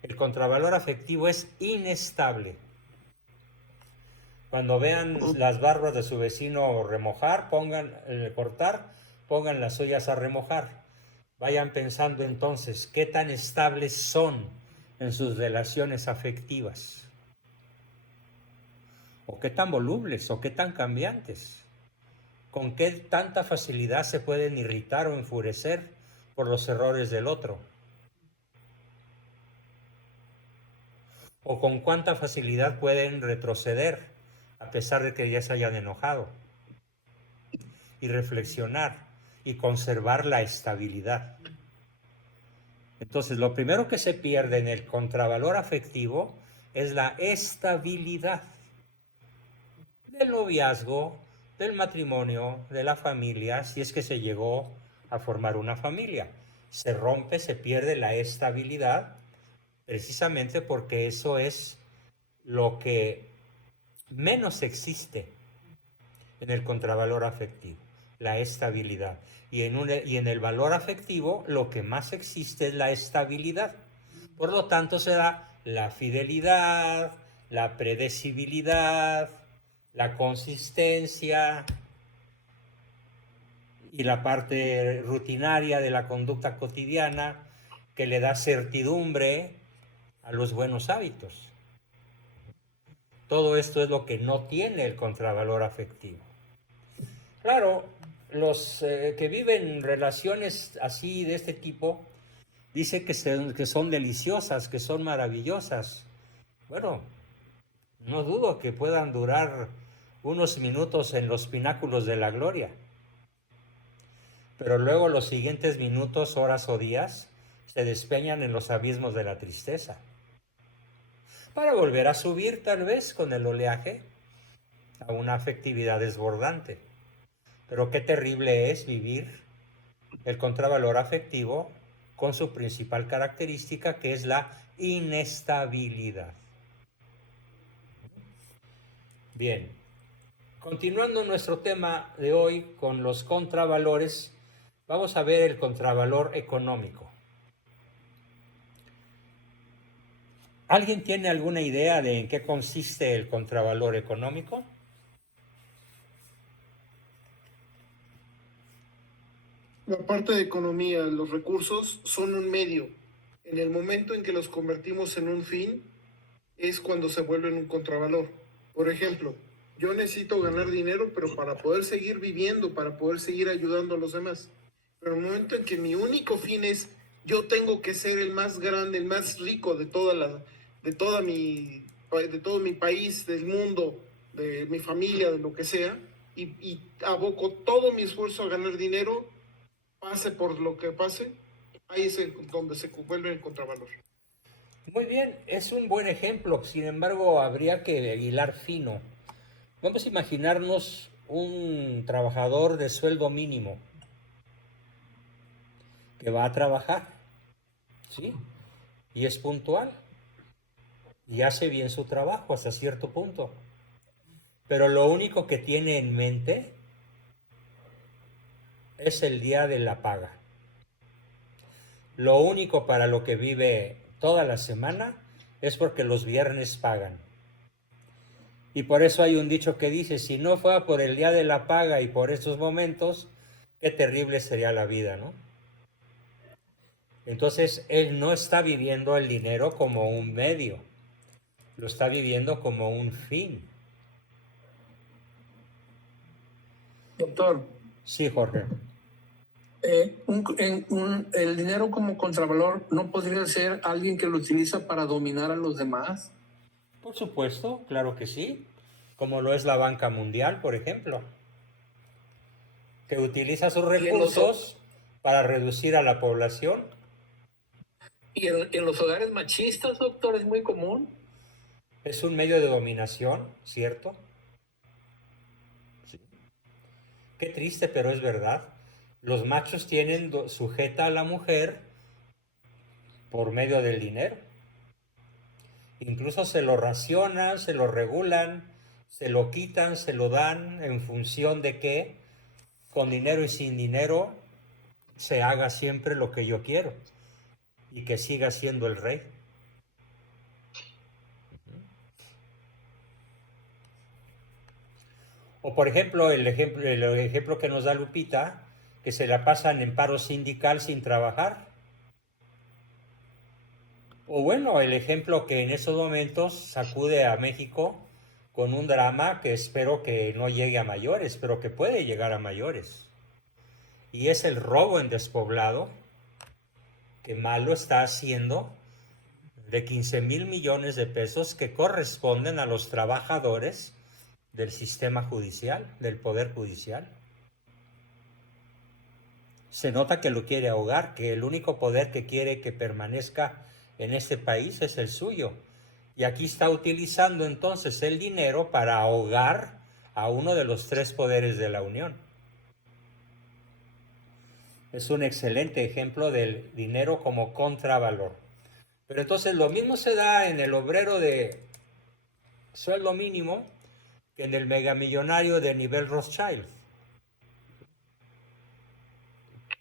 El contravalor afectivo es inestable. Cuando vean las barbas de su vecino remojar, cortar, pongan las suyas a remojar. Vayan pensando entonces qué tan estables son en sus relaciones afectivas. O qué tan volubles, o qué tan cambiantes. Con qué tanta facilidad se pueden irritar o enfurecer por los errores del otro. O con cuánta facilidad pueden retroceder a pesar de que ya se hayan enojado. Y reflexionar y conservar la estabilidad. Entonces, lo primero que se pierde en el contravalor afectivo es la estabilidad del noviazgo, del matrimonio, de la familia, si es que se llegó a formar una familia. Se rompe, se pierde la estabilidad, precisamente porque eso es lo que menos existe en el contravalor afectivo, la estabilidad. Y en el valor afectivo lo que más existe es la estabilidad. Por lo tanto, se da la fidelidad, la predecibilidad, la consistencia y la parte rutinaria de la conducta cotidiana que le da certidumbre a los buenos hábitos. Todo esto es lo que no tiene el contravalor afectivo. Claro, los que viven relaciones así de este tipo dicen que son deliciosas, que son maravillosas. Bueno, no dudo que puedan durar unos minutos en los pináculos de la gloria. Pero luego los siguientes minutos, horas o días se despeñan en los abismos de la tristeza. Para volver a subir tal vez con el oleaje a una afectividad desbordante. Pero qué terrible es vivir el contravalor afectivo con su principal característica, que es la inestabilidad. Bien, continuando nuestro tema de hoy con los contravalores, vamos a ver el contravalor económico. ¿Alguien tiene alguna idea de en qué consiste el contravalor económico? La parte de economía, los recursos son un medio. En el momento en que los convertimos en un fin, es cuando se vuelven un contravalor. Por ejemplo, yo necesito ganar dinero, pero para poder seguir viviendo, para poder seguir ayudando a los demás. Pero en el momento en que mi único fin es, yo tengo que ser el más grande, el más rico de todo mi país, del mundo, de mi familia, de lo que sea, y aboco todo mi esfuerzo a ganar dinero, pase por lo que pase, ahí es donde se vuelve el contravalor. Muy bien, es un buen ejemplo, sin embargo habría que hilar fino. Vamos a imaginarnos un trabajador de sueldo mínimo que va a trabajar, ¿sí? Y es puntual y hace bien su trabajo hasta cierto punto. Pero lo único que tiene en mente es el día de la paga. Lo único para lo que vive toda la semana es porque los viernes pagan. Y por eso hay un dicho que dice, si no fuera por el día de la paga y por estos momentos, qué terrible sería la vida, ¿no? Entonces, él no está viviendo el dinero como un medio, lo está viviendo como un fin. Doctor, Sí, Jorge. el dinero como contravalor no podría ser alguien que lo utiliza para dominar a los demás. Por supuesto, claro que sí, como lo es la banca mundial, por ejemplo, que utiliza sus recursos para reducir a la población. Y en los hogares machistas, doctor, es muy común. Es un medio de dominación, ¿cierto? Sí. Qué triste, pero es verdad. Los machos tienen sujeta a la mujer por medio del dinero. Incluso se lo racionan, se lo regulan, se lo quitan, se lo dan en función de que con dinero y sin dinero se haga siempre lo que yo quiero y que siga siendo el rey. O por ejemplo, el ejemplo que nos da Lupita, que se la pasan en paro sindical sin trabajar. O bueno, el ejemplo que en esos momentos sacude a México con un drama que espero que no llegue a mayores, pero que puede llegar a mayores. Y es el robo en despoblado que Malo está haciendo de 15,000 millones de pesos que corresponden a los trabajadores del sistema judicial, del poder judicial. Se nota que lo quiere ahogar, que el único poder que quiere que permanezca en este país es el suyo. Y aquí está utilizando entonces el dinero para ahogar a uno de los 3 poderes de la Unión. Es un excelente ejemplo del dinero como contravalor. Pero entonces lo mismo se da en el obrero de sueldo mínimo que en el megamillonario de nivel Rothschild.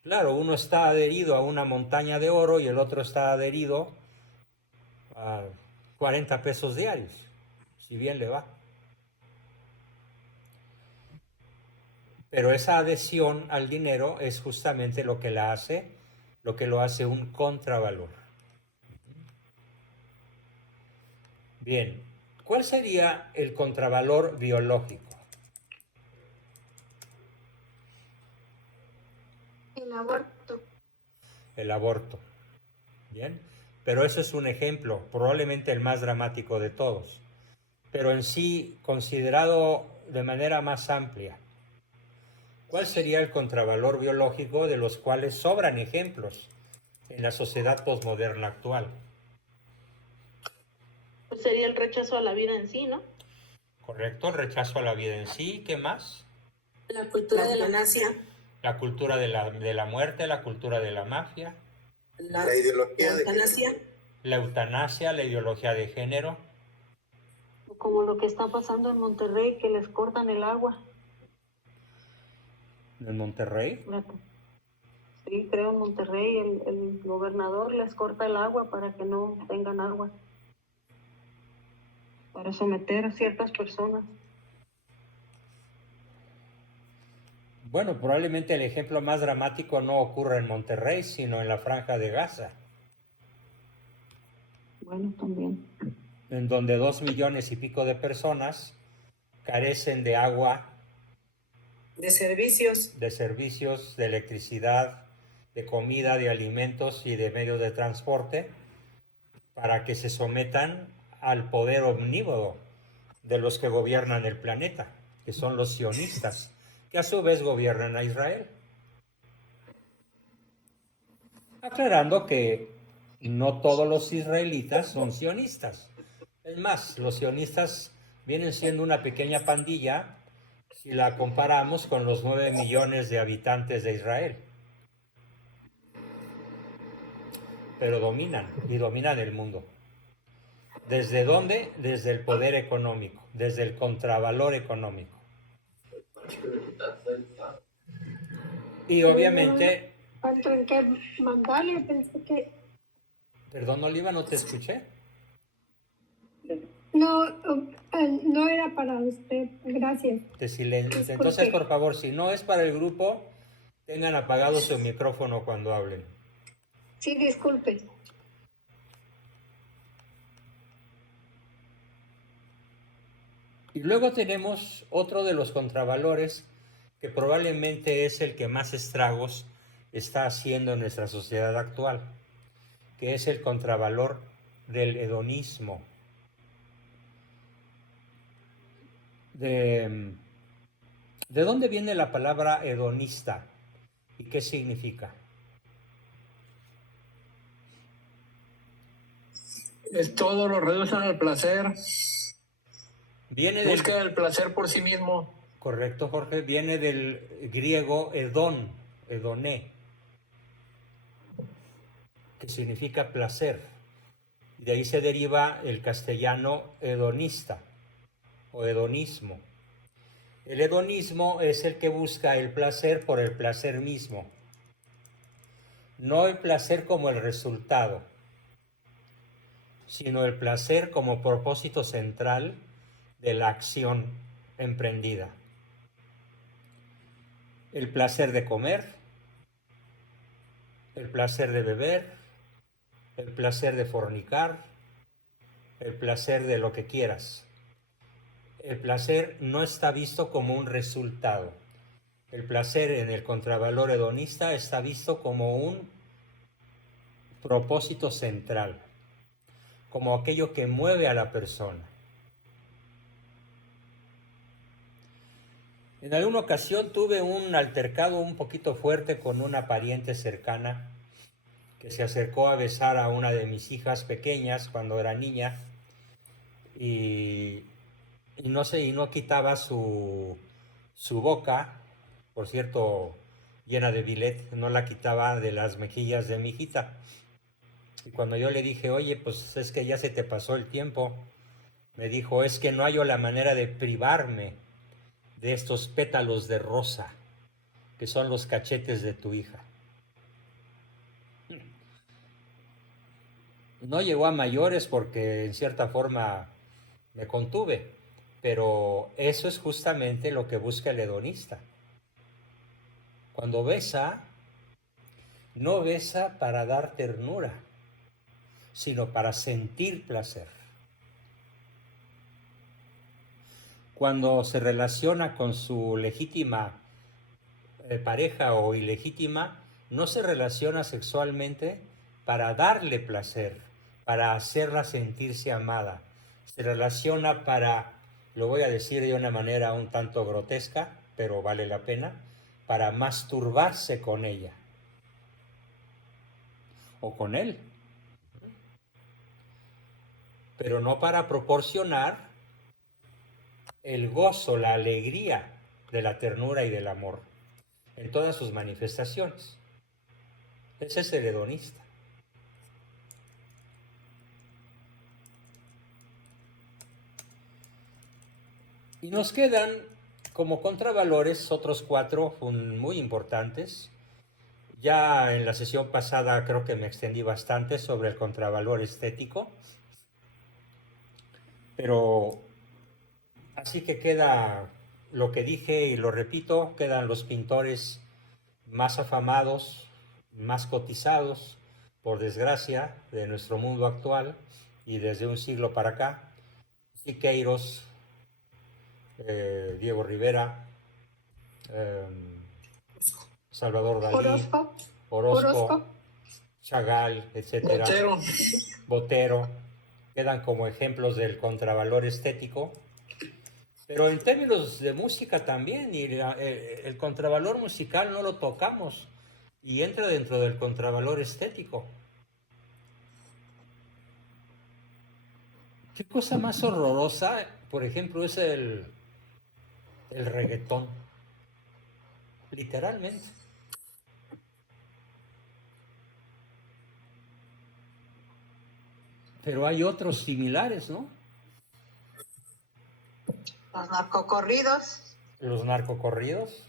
Claro, uno está adherido a una montaña de oro y el otro está adherido a 40 pesos diarios, si bien le va. Pero esa adhesión al dinero es justamente lo que lo hace un contravalor. Bien, ¿cuál sería el contravalor biológico? El aborto. El aborto. Bien, pero eso es un ejemplo, probablemente el más dramático de todos. Pero en sí, considerado de manera más amplia, ¿cuál sería el contravalor biológico de los cuales sobran ejemplos en la sociedad posmoderna actual? Pues sería el rechazo a la vida en sí, ¿no? Correcto, el rechazo a la vida en sí. ¿Qué más? La cultura de la eutanasia. La cultura de la muerte, la cultura de la mafia. La ideología de eutanasia. La eutanasia, la ideología de género. Como lo que está pasando en Monterrey, que les cortan el agua. ¿En Monterrey? Sí, creo en Monterrey el gobernador les corta el agua para que no tengan agua. Para someter a ciertas personas. Bueno, probablemente el ejemplo más dramático no ocurre en Monterrey, sino en la Franja de Gaza. Bueno, también. En donde 2 millones y pico de personas carecen de agua, De servicios. de servicios, de electricidad, de comida, de alimentos y de medios de transporte, para que se sometan al poder omnívodo de los que gobiernan el planeta, que son los sionistas, que a su vez gobiernan a Israel. Aclarando que no todos los israelitas son sionistas. Es más, los sionistas vienen siendo una pequeña pandilla si la comparamos con los 9 millones de habitantes de Israel. Pero dominan el mundo. ¿Desde dónde? Desde el poder económico, desde el contravalor económico. Y obviamente, ¿En qué mandarle? Pensé que perdón, Oliva, no te escuché. no, no era para usted. Gracias. Te silencio. Disculpe. Entonces, por favor, si no es para el grupo, tengan apagado su micrófono cuando hablen. Sí, disculpe. Y luego tenemos otro de los contravalores que probablemente es el que más estragos está haciendo en nuestra sociedad actual, que es el contravalor del hedonismo. ¿De dónde viene la palabra hedonista y qué significa? Es todo lo reducen al placer. Viene del... Busca el placer por sí mismo. Correcto, Jorge. Viene del griego hedón, hedoné, que significa placer. De ahí se deriva el castellano hedonista o hedonismo. El hedonismo es el que busca el placer por el placer mismo, no el placer como el resultado, sino el placer como propósito central de la acción emprendida. El placer de comer, el placer de beber, el placer de fornicar, el placer de lo que quieras. El placer no está visto como un resultado. El placer en el contravalor hedonista está visto como un propósito central, como aquello que mueve a la persona. En alguna ocasión tuve un altercado un poquito fuerte con una pariente cercana que se acercó a besar a una de mis hijas pequeñas cuando era niña y no quitaba su boca, por cierto, llena de bilet, no la quitaba de las mejillas de mi hijita. Y cuando yo le dije, oye, pues es que ya se te pasó el tiempo, me dijo, es que no hallo la manera de privarme de estos pétalos de rosa, que son los cachetes de tu hija. No llegó a mayores porque en cierta forma me contuve, pero eso es justamente lo que busca el hedonista. Cuando besa, no besa para dar ternura, sino para sentir placer. Cuando se relaciona con su legítima pareja o ilegítima, no se relaciona sexualmente para darle placer, para hacerla sentirse amada. Se relaciona para, lo voy a decir de una manera un tanto grotesca, pero vale la pena, para masturbarse con ella o con él, pero no para proporcionar el gozo, la alegría de la ternura y del amor en todas sus manifestaciones. Ese es el hedonista. Y nos quedan como contravalores otros 4 muy importantes. Ya en la sesión pasada creo que me extendí bastante sobre el contravalor estético, pero así que queda lo que dije y lo repito, quedan los pintores más afamados, más cotizados, por desgracia, de nuestro mundo actual y desde un siglo para acá. Siqueiros, Diego Rivera, Salvador Dalí, Orozco, Chagall, etcétera, Botero, quedan como ejemplos del contravalor estético. Pero en términos de música también, y el contravalor musical no lo tocamos y entra dentro del contravalor estético. ¿Qué cosa más horrorosa, por ejemplo, es el reggaetón? Literalmente. Pero hay otros similares, ¿no? Los narcocorridos. Los narcocorridos.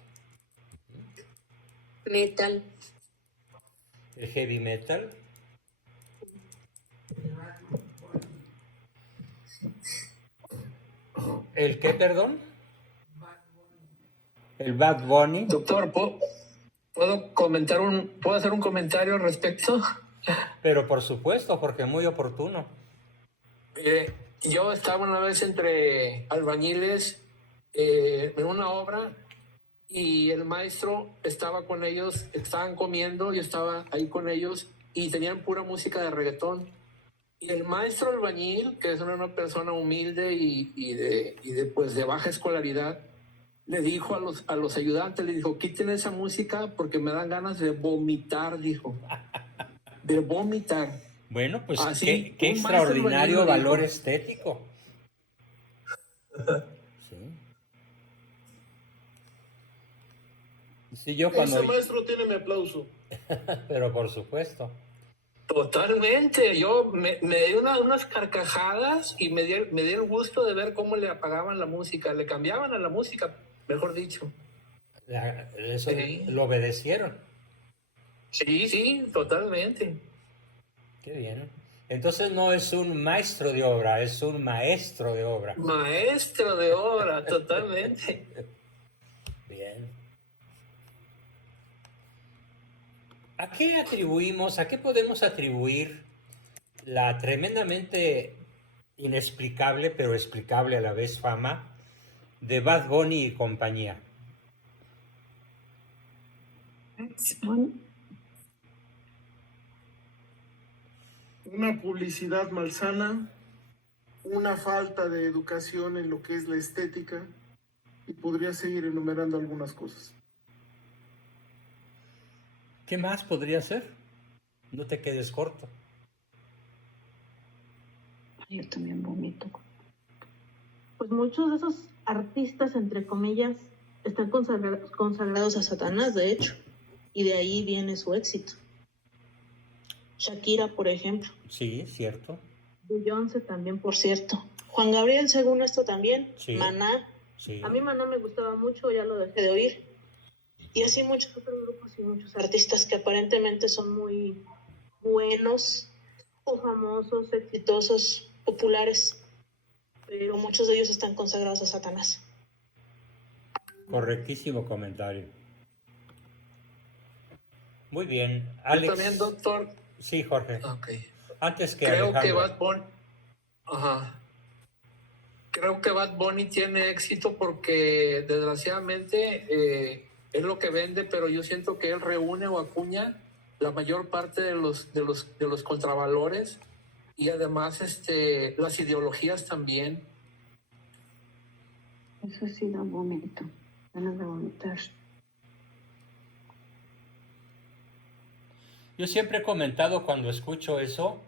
Metal. El heavy metal. ¿El qué, perdón? El Bad Bunny. Doctor, ¿puedo hacer un comentario al respecto? Pero por supuesto, porque es muy oportuno. Yo estaba una vez entre albañiles en una obra y el maestro estaba con ellos, estaban comiendo, yo estaba ahí con ellos y tenían pura música de reggaetón. Y el maestro albañil, que es una persona humilde y de baja escolaridad, le dijo a los ayudantes, le dijo, quiten esa música porque me dan ganas de vomitar, dijo. De vomitar. Bueno, pues Así, qué un maestro extraordinario albañil valor dijo. estético. Sí, yo cuando... Ese maestro tiene mi aplauso. Pero por supuesto. Totalmente, yo me di unas carcajadas y me di el gusto de ver cómo le apagaban la música, le cambiaban a la música, mejor dicho. Eso Sí. lo obedecieron. Sí, totalmente. Qué bien. Entonces no es un maestro de obra, es un maestro de obra. Maestro de obra, totalmente. Bien. ¿A qué podemos atribuir la tremendamente inexplicable, pero explicable a la vez fama de Bad Bunny y compañía? Una publicidad malsana, una falta de educación en lo que es la estética, y podría seguir enumerando algunas cosas. ¿Qué más podría ser? No te quedes corto. Yo también vomito. Pues muchos de esos artistas, entre comillas, están consagrados a Satanás, de hecho, y de ahí viene su éxito. Shakira, por ejemplo. Sí, cierto. Beyoncé también, por cierto. Juan Gabriel, según esto también. Sí. Maná. Sí. A mí Maná me gustaba mucho, ya lo dejé de oír. Y así muchos otros grupos y muchos artistas que aparentemente son muy buenos o famosos, exitosos, populares, pero muchos de ellos están consagrados a Satanás. Correctísimo comentario. Muy bien. Alex. Yo también, doctor. Sí, Jorge. Okay. Antes que Creo Alejandro. que Bad Bunny... Creo que Bad Bunny tiene éxito porque desgraciadamente es lo que vende, pero yo siento que él reúne o acuña la mayor parte de los contravalores y además las ideologías también. Eso sí da vómito, ganas de vomitar. Yo siempre he comentado cuando escucho eso,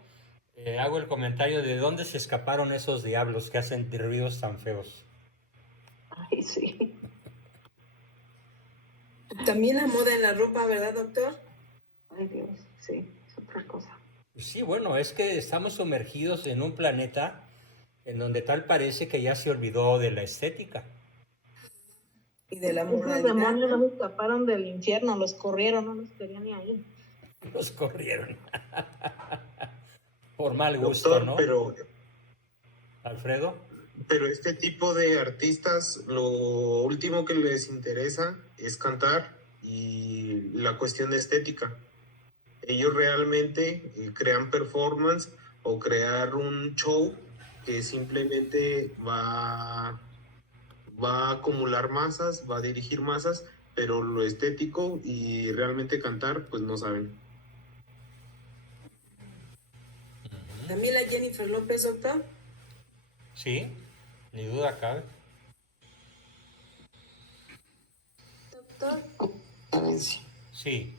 hago el comentario de dónde se escaparon esos diablos que hacen ruidos tan feos. Ay, sí. También la moda en la ropa, ¿verdad, doctor? Ay, Dios, sí, es otra cosa. Sí, bueno, es que estamos sumergidos en un planeta en donde tal parece que ya se olvidó de la estética. Y de la Esos moralidad. demonios no se escaparon del infierno, los corrieron, no los querían ni ahí. Los corrieron. Por mal gusto, Doctor, ¿no? pero Alfredo. Pero este tipo de artistas, lo último que les interesa es cantar y la cuestión de estética. Ellos realmente crean performance o crear un show que simplemente va a acumular masas, va a dirigir masas, pero lo estético y realmente cantar, pues no saben. También la Jennifer López, doctor. Sí, ni duda cabe. Doctor, Sí.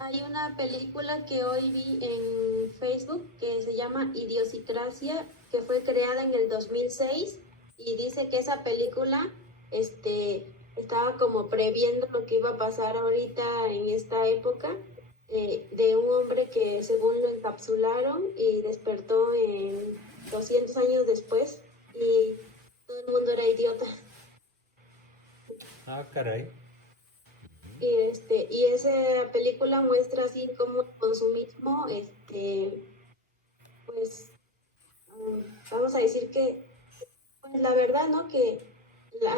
hay una película que hoy vi en Facebook que se llama Idiosincrasia, que fue creada en el 2006 y dice que esa película estaba como previendo lo que iba a pasar ahorita en esta época, de un hombre que según lo encapsularon y despertó en 200 años después y todo el mundo era idiota. Ah, caray. Y esa película muestra así como el consumismo, pues vamos a decir que, pues la verdad, ¿no? Que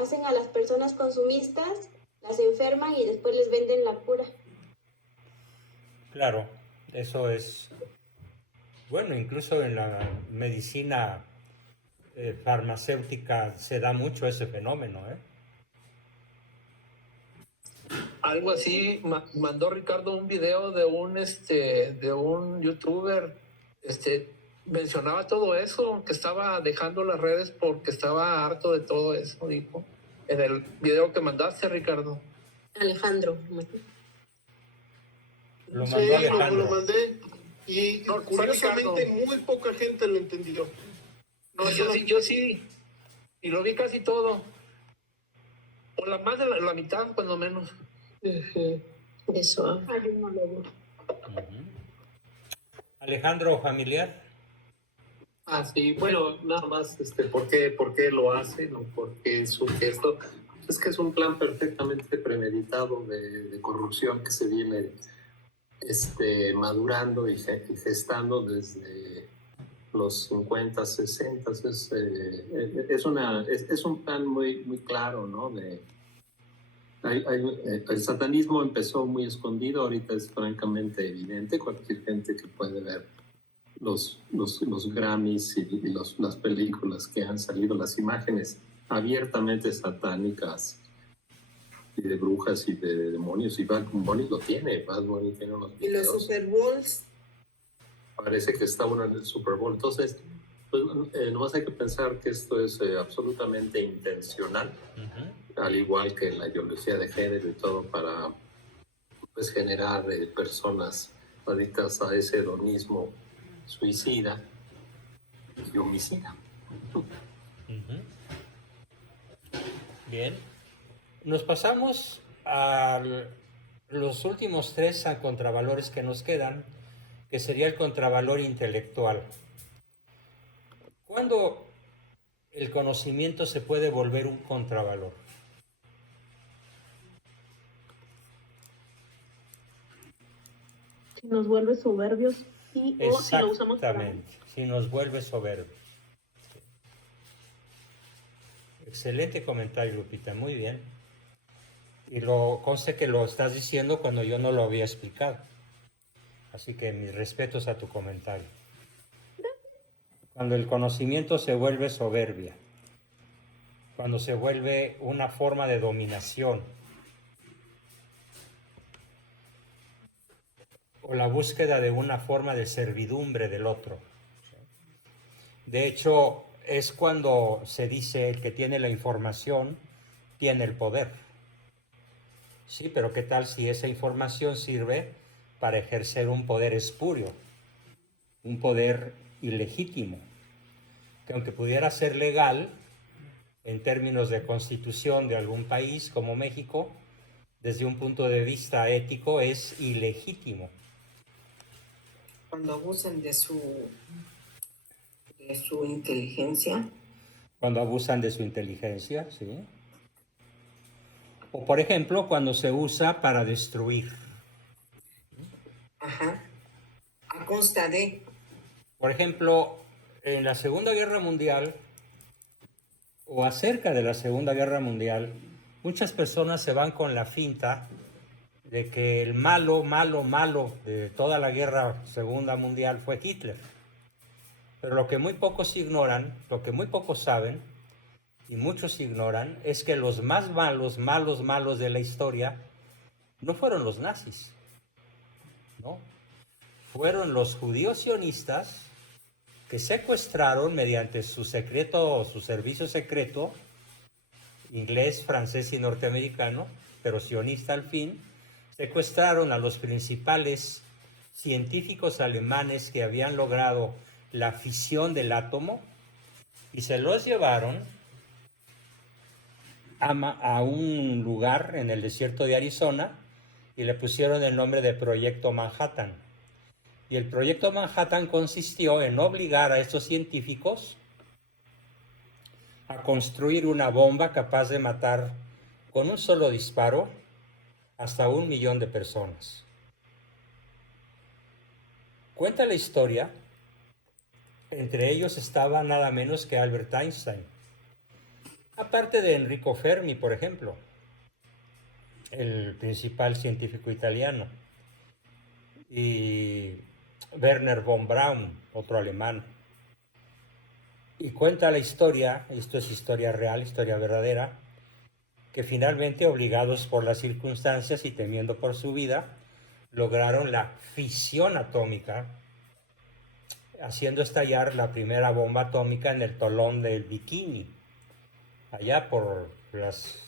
hacen a las personas consumistas, las enferman y después les venden la cura. Claro, eso es, bueno, incluso en la medicina farmacéutica se da mucho ese fenómeno, ¿eh? Algo así mandó Ricardo un video de un youtuber, mencionaba todo eso, que estaba dejando las redes porque estaba harto de todo eso, dijo, en el video que mandaste, Ricardo. Alejandro. Lo Sí, mandó Alejandro. lo mandé. Y No, curiosamente Ricardo. muy poca gente lo entendió. No, yo sí, y lo vi casi todo, o más de la mitad, cuando menos. Eso. Ay, yo no lo veo. Ujú. Alejandro, familiar. Sí, bueno, nada más, ¿por qué lo hacen o por qué es un gesto? Es que es un plan perfectamente premeditado de corrupción que se viene madurando y gestando desde los 50, 60. Es un plan muy, muy claro, ¿no? El satanismo empezó muy escondido, ahorita es francamente evidente. Cualquier gente que puede ver los Grammys y las películas que han salido, las imágenes abiertamente satánicas y de brujas y de demonios, y Bad Bunny lo tiene, Bad Bunny tiene unos Y videos. los Super Bowls. Parece que está uno en el Super Bowl. Entonces, pues, nomás hay que pensar que esto es absolutamente intencional, al igual que la ideología de género y todo, para pues generar personas adictas a ese hedonismo suicida y homicida. Ujú. Bien. Nos pasamos a los últimos 3 contravalores que nos quedan, que sería el contravalor intelectual. ¿Cuándo el conocimiento se puede volver un contravalor? Si nos vuelve soberbios o si lo usamos para... Exactamente, si nos vuelve soberbios. Excelente comentario, Lupita, muy bien. Y conste que lo estás diciendo cuando yo no lo había explicado. Así que mis respetos a tu comentario. Cuando el conocimiento se vuelve soberbia, cuando se vuelve una forma de dominación, o la búsqueda de una forma de servidumbre del otro. De hecho, es cuando se dice el que tiene la información tiene el poder. Sí, pero ¿qué tal si esa información sirve para ejercer un poder espurio, un poder ilegítimo, que aunque pudiera ser legal en términos de constitución de algún país como México, desde un punto de vista ético es ilegítimo? Cuando abusan de su inteligencia. Cuando abusan de su inteligencia, sí. O por ejemplo, cuando se usa para destruir. Ajá. A consta de. Por ejemplo, en la Segunda Guerra Mundial, o acerca de la Segunda Guerra Mundial, muchas personas se van con la finta de que el malo de toda la Guerra Segunda Mundial fue Hitler. Pero lo que muy pocos ignoran, lo que muy pocos saben, y muchos ignoran, es que los más malos de la historia no fueron los nazis, ¿no? Fueron los judíos sionistas que secuestraron mediante su servicio secreto, inglés, francés y norteamericano, pero sionista al fin, secuestraron a los principales científicos alemanes que habían logrado la fisión del átomo y se los llevaron a un lugar en el desierto de Arizona y le pusieron el nombre de Proyecto Manhattan. Y el Proyecto Manhattan consistió en obligar a estos científicos a construir una bomba capaz de matar con un solo disparo hasta 1 millón de personas. Cuenta la historia, entre ellos estaba nada menos que Albert Einstein, aparte de Enrico Fermi, por ejemplo, el principal científico italiano, y Werner von Braun, otro alemán. Y cuenta la historia, esto es historia real, historia verdadera, que finalmente, obligados por las circunstancias y temiendo por su vida, lograron la fisión atómica, haciendo estallar la primera bomba atómica en el Tolón del Bikini, allá por las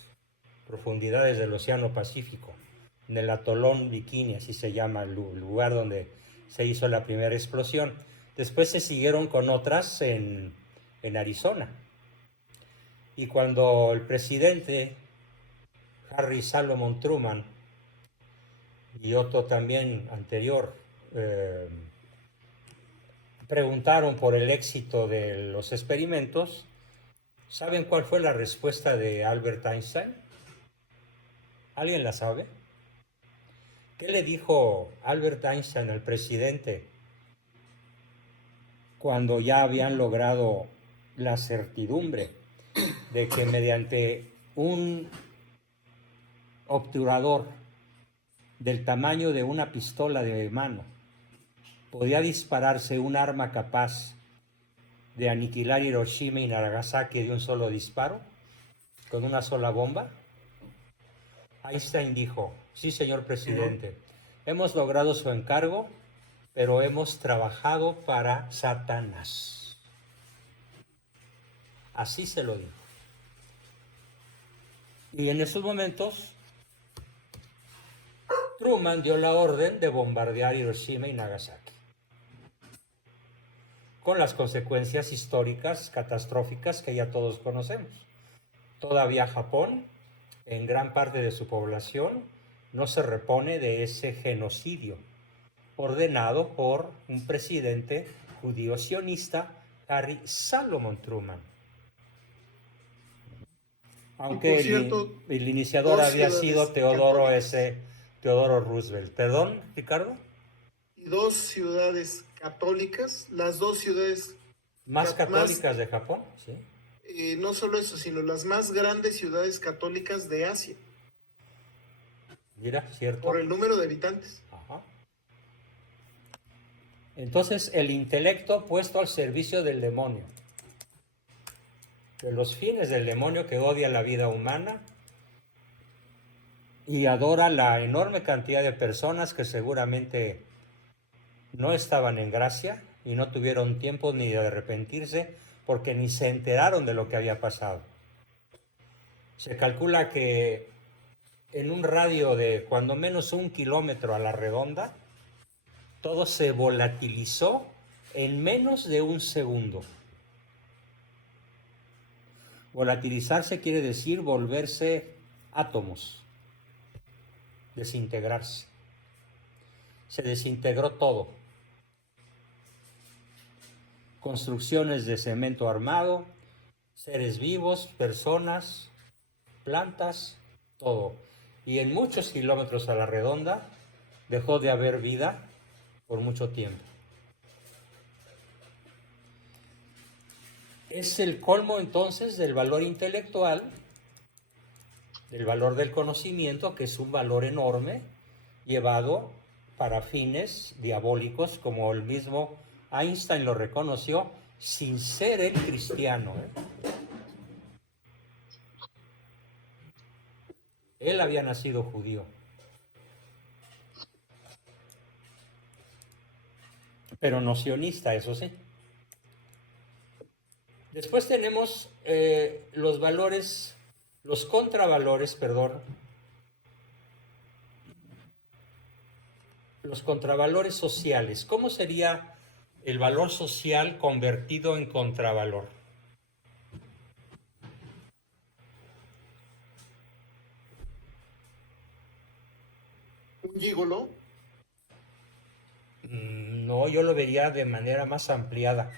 profundidades del Océano Pacífico, en el atolón Bikini, así se llama el lugar donde se hizo la primera explosión. Después se siguieron con otras en Arizona. Y cuando el presidente Harry Salomon Truman y otro también anterior preguntaron por el éxito de los experimentos, ¿saben cuál fue la respuesta de Albert Einstein? ¿Alguien la sabe? ¿Qué le dijo Albert Einstein al presidente cuando ya habían logrado la certidumbre de que mediante un obturador del tamaño de una pistola de mano podía dispararse un arma capaz de aniquilar Hiroshima y Nagasaki de un solo disparo, con una sola bomba? Einstein dijo: sí, señor presidente, hemos logrado su encargo, pero hemos trabajado para Satanás. Así se lo dijo. Y en esos momentos, Truman dio la orden de bombardear Hiroshima y Nagasaki, con las consecuencias históricas catastróficas que ya todos conocemos. Todavía Japón, en gran parte de su población, no se repone de ese genocidio ordenado por un presidente judío sionista, Harry Salomon Truman. Aunque por cierto, el iniciador había sido Teodoro Roosevelt. ¿Perdón, Ricardo? Y 2 ciudades católicas, las 2 ciudades más católicas de Japón, sí. No solo eso, sino las más grandes ciudades católicas de Asia. Mira, cierto. Por el número de habitantes. Ajá. Entonces, el intelecto puesto al servicio del demonio, de los fines del demonio, que odia la vida humana y adora la enorme cantidad de personas que seguramente no estaban en gracia y no tuvieron tiempo ni de arrepentirse porque ni se enteraron de lo que había pasado. Se calcula que en un radio de cuando menos 1 kilómetro a la redonda, todo se volatilizó en menos de 1 segundo. Volatilizarse quiere decir volverse átomos, desintegrarse. Se desintegró todo. Construcciones de cemento armado, seres vivos, personas, plantas, todo. Y en muchos kilómetros a la redonda dejó de haber vida por mucho tiempo. Es el colmo entonces del valor intelectual, del valor del conocimiento, que es un valor enorme, llevado para fines diabólicos, como el mismo Einstein lo reconoció, sin ser él cristiano. Él había nacido judío. Pero no sionista, eso sí. Después tenemos los contravalores sociales. ¿Cómo sería el valor social convertido en contravalor? ¿Un gigolo? No, yo lo vería de manera más ampliada.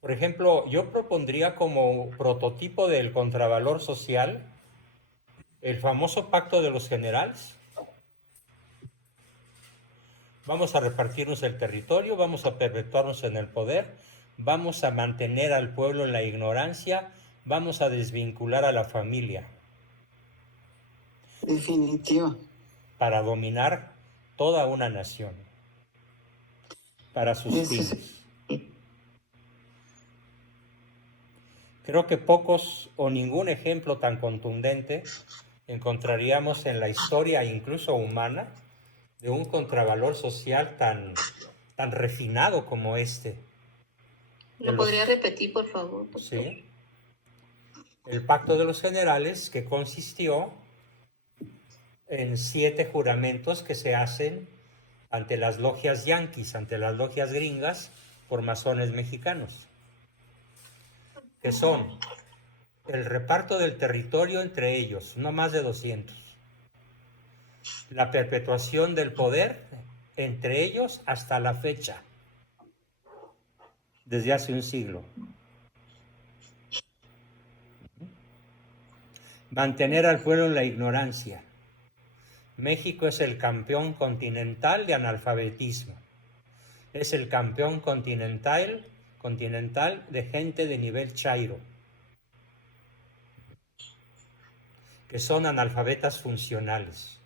Por ejemplo, yo propondría como prototipo del contravalor social El famoso pacto de los generales. Vamos a repartirnos el territorio, vamos a perpetuarnos en el poder, vamos a mantener al pueblo en la ignorancia, vamos a desvincular a la familia. Definitivo. Para dominar toda una nación, para sus fines. Creo que pocos o ningún ejemplo tan contundente encontraríamos en la historia, incluso humana, de un contravalor social tan refinado como este. ¿Lo podría repetir, por favor, doctor? Sí. El pacto de los generales, que consistió en 7 juramentos que se hacen ante las logias yanquis, ante las logias gringas, por masones mexicanos, que son el reparto del territorio entre ellos, no más de 200, la perpetuación del poder entre ellos hasta la fecha, desde hace un siglo, mantener al pueblo en la ignorancia. México es el campeón continental de analfabetismo. Es el campeón continental de gente de nivel chairo, que son analfabetas funcionales.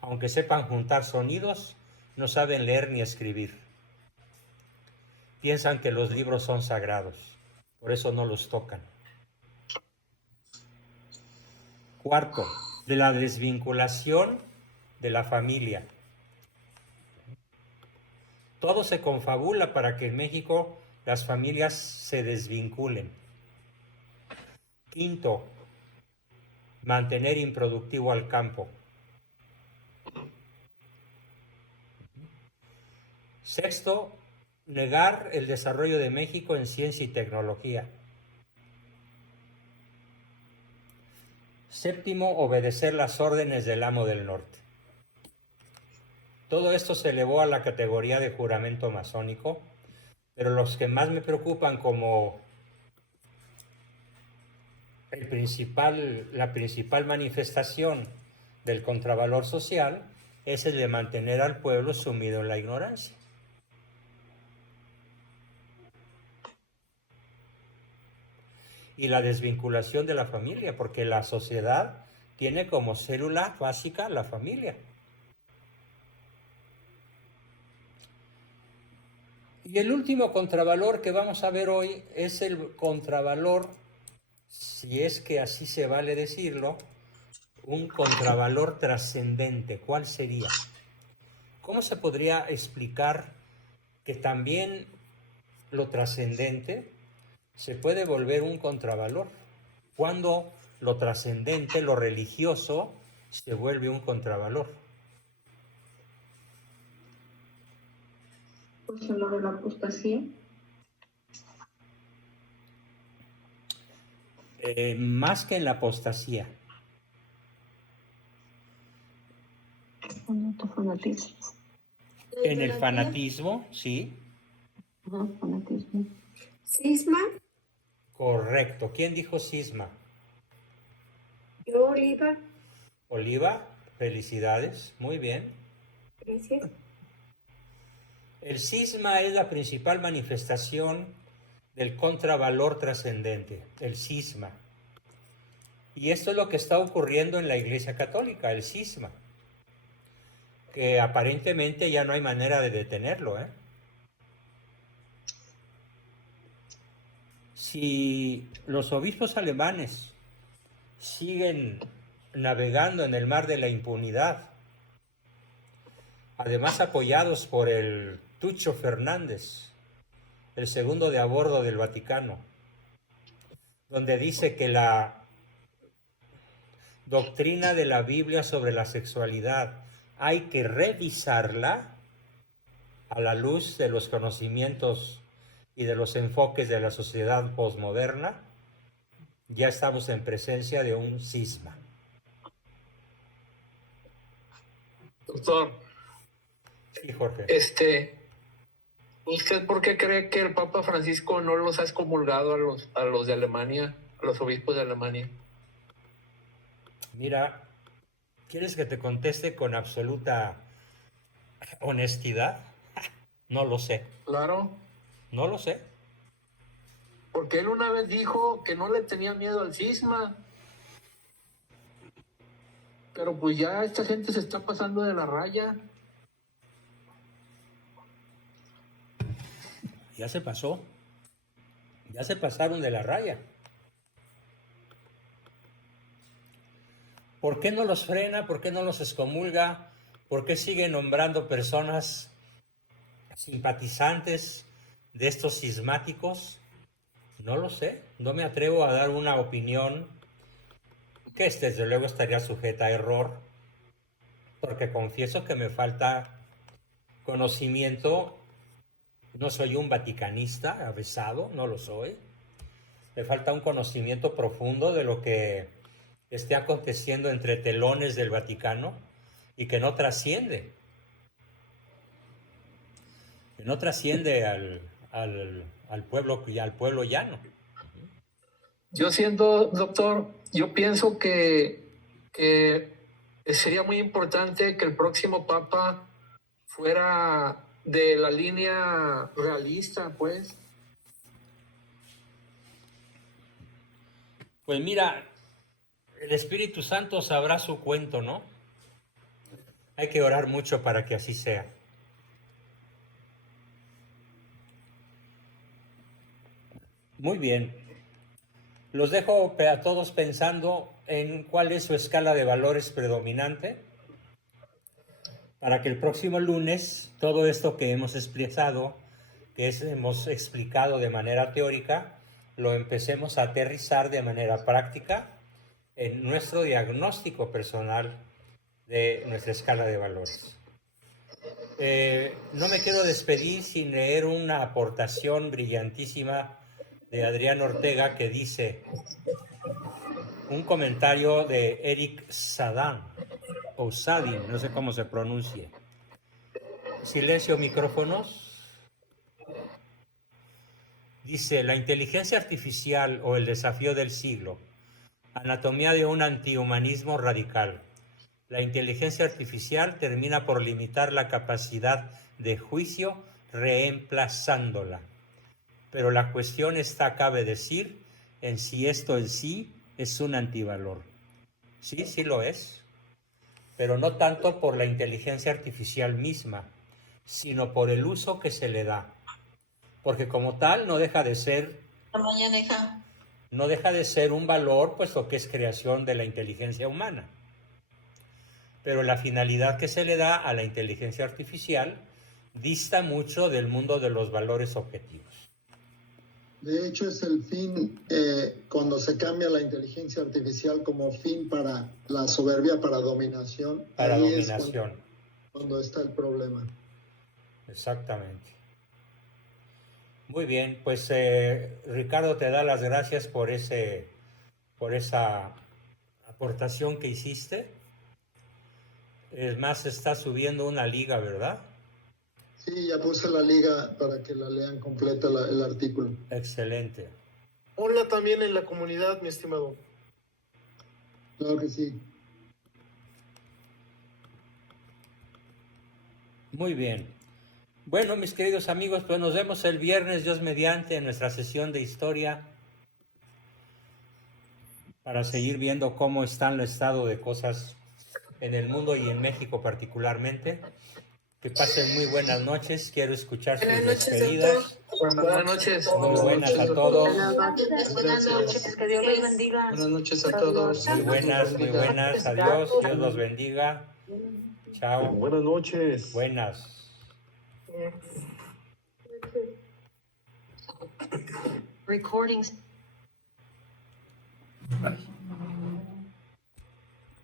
Aunque sepan juntar sonidos, no saben leer ni escribir. Piensan que los libros son sagrados, por eso no los tocan. Cuarto, de la desvinculación de la familia. Todo se confabula para que en México las familias se desvinculen. Quinto, mantener improductivo al campo. Sexto, negar el desarrollo de México en ciencia y tecnología. Séptimo, obedecer las órdenes del amo del norte. Todo esto se elevó a la categoría de juramento masónico, pero los que más me preocupan como la principal manifestación del contravalor social es el de mantener al pueblo sumido en la ignorancia. Y la desvinculación de la familia, porque la sociedad tiene como célula básica la familia. Y el último contravalor que vamos a ver hoy es el contravalor, si es que así se vale decirlo, un contravalor trascendente. ¿Cuál sería? ¿Cómo se podría explicar que también lo trascendente se puede volver un contravalor? Cuando lo trascendente, lo religioso, se vuelve un contravalor. Pues en lo de la apostasía. Más que en la apostasía. Fanatismo. En el fanatismo, sí. Fanatismo. ¿Cisma? Correcto. ¿Quién dijo cisma? Yo, Oliva. Oliva, felicidades. Muy bien. Gracias. El cisma es la principal manifestación del contravalor trascendente, el cisma. Y esto es lo que está ocurriendo en la Iglesia Católica, el cisma, que aparentemente ya no hay manera de detenerlo, ¿eh? Si los obispos alemanes siguen navegando en el mar de la impunidad, además apoyados por el Tucho Fernández, el segundo de a bordo del Vaticano, donde dice que la doctrina de la Biblia sobre la sexualidad hay que revisarla a la luz de los conocimientos y de los enfoques de la sociedad posmoderna, ya estamos en presencia de un cisma. Doctor. Sí, Jorge. ¿Usted por qué cree que el Papa Francisco no los ha excomulgado a los de Alemania, a los obispos de Alemania? Mira, ¿quieres que te conteste con absoluta honestidad? No lo sé. Claro. No lo sé. Porque él una vez dijo que no le tenía miedo al cisma. Pero pues ya esta gente se está pasando de la raya. Ya se pasó. Ya se pasaron de la raya. ¿Por qué no los frena? ¿Por qué no los excomulga? ¿Por qué sigue nombrando personas simpatizantes de estos cismáticos? No lo sé. No me atrevo a dar una opinión que desde luego estaría sujeta a error, porque confieso que me falta conocimiento. No soy un vaticanista avesado, no lo soy. Me falta un conocimiento profundo de lo que esté aconteciendo entre telones del Vaticano y que no trasciende. Que no trasciende al pueblo y al pueblo llano. Yo siento, doctor, yo pienso que sería muy importante que el próximo papa fuera de la línea realista, pues. Pues mira, el Espíritu Santo sabrá su cuento, ¿no? Hay que orar mucho para que así sea. Muy bien. Los dejo a todos pensando en cuál es su escala de valores predominante, para que el próximo lunes todo esto que hemos expresado, hemos explicado de manera teórica, lo empecemos a aterrizar de manera práctica en nuestro diagnóstico personal de nuestra escala de valores. No me quiero despedir sin leer una aportación brillantísima de Adrián Ortega, que dice, un comentario de Eric Sadin, o Sadin, no sé cómo se pronuncie. Silencio, micrófonos. Dice, la inteligencia artificial o el desafío del siglo, anatomía de un antihumanismo radical. La inteligencia artificial termina por limitar la capacidad de juicio reemplazándola. Pero la cuestión está, cabe decir, en si esto en sí es un antivalor. Sí, sí lo es, pero no tanto por la inteligencia artificial misma, sino por el uso que se le da. Porque como tal no deja de ser un valor, puesto que es creación de la inteligencia humana. Pero la finalidad que se le da a la inteligencia artificial dista mucho del mundo de los valores objetivos. De hecho, es el fin, cuando se cambia la inteligencia artificial como fin para la soberbia, para dominación. Para ahí dominación. Es cuando está el problema. Exactamente. Muy bien, pues Ricardo te da las gracias por esa aportación que hiciste. Es más, está subiendo una liga, ¿verdad? Sí, ya puse la liga para que la lean completa el artículo. Excelente. Ponla también en la comunidad, mi estimado. Claro que sí. Muy bien. Bueno, mis queridos amigos, pues nos vemos el viernes, Dios mediante, en nuestra sesión de historia, para seguir viendo cómo está el estado de cosas en el mundo y en México particularmente. Que pasen muy buenas noches. Quiero escuchar sus despedidas. Buenas noches. Muy buenas a todos. Buenas noches, que Dios los bendiga. Buenas noches a todos. Muy buenas, muy buenas. Adiós. Dios los bendiga. Chao. Buenas noches. Buenas. Recordings.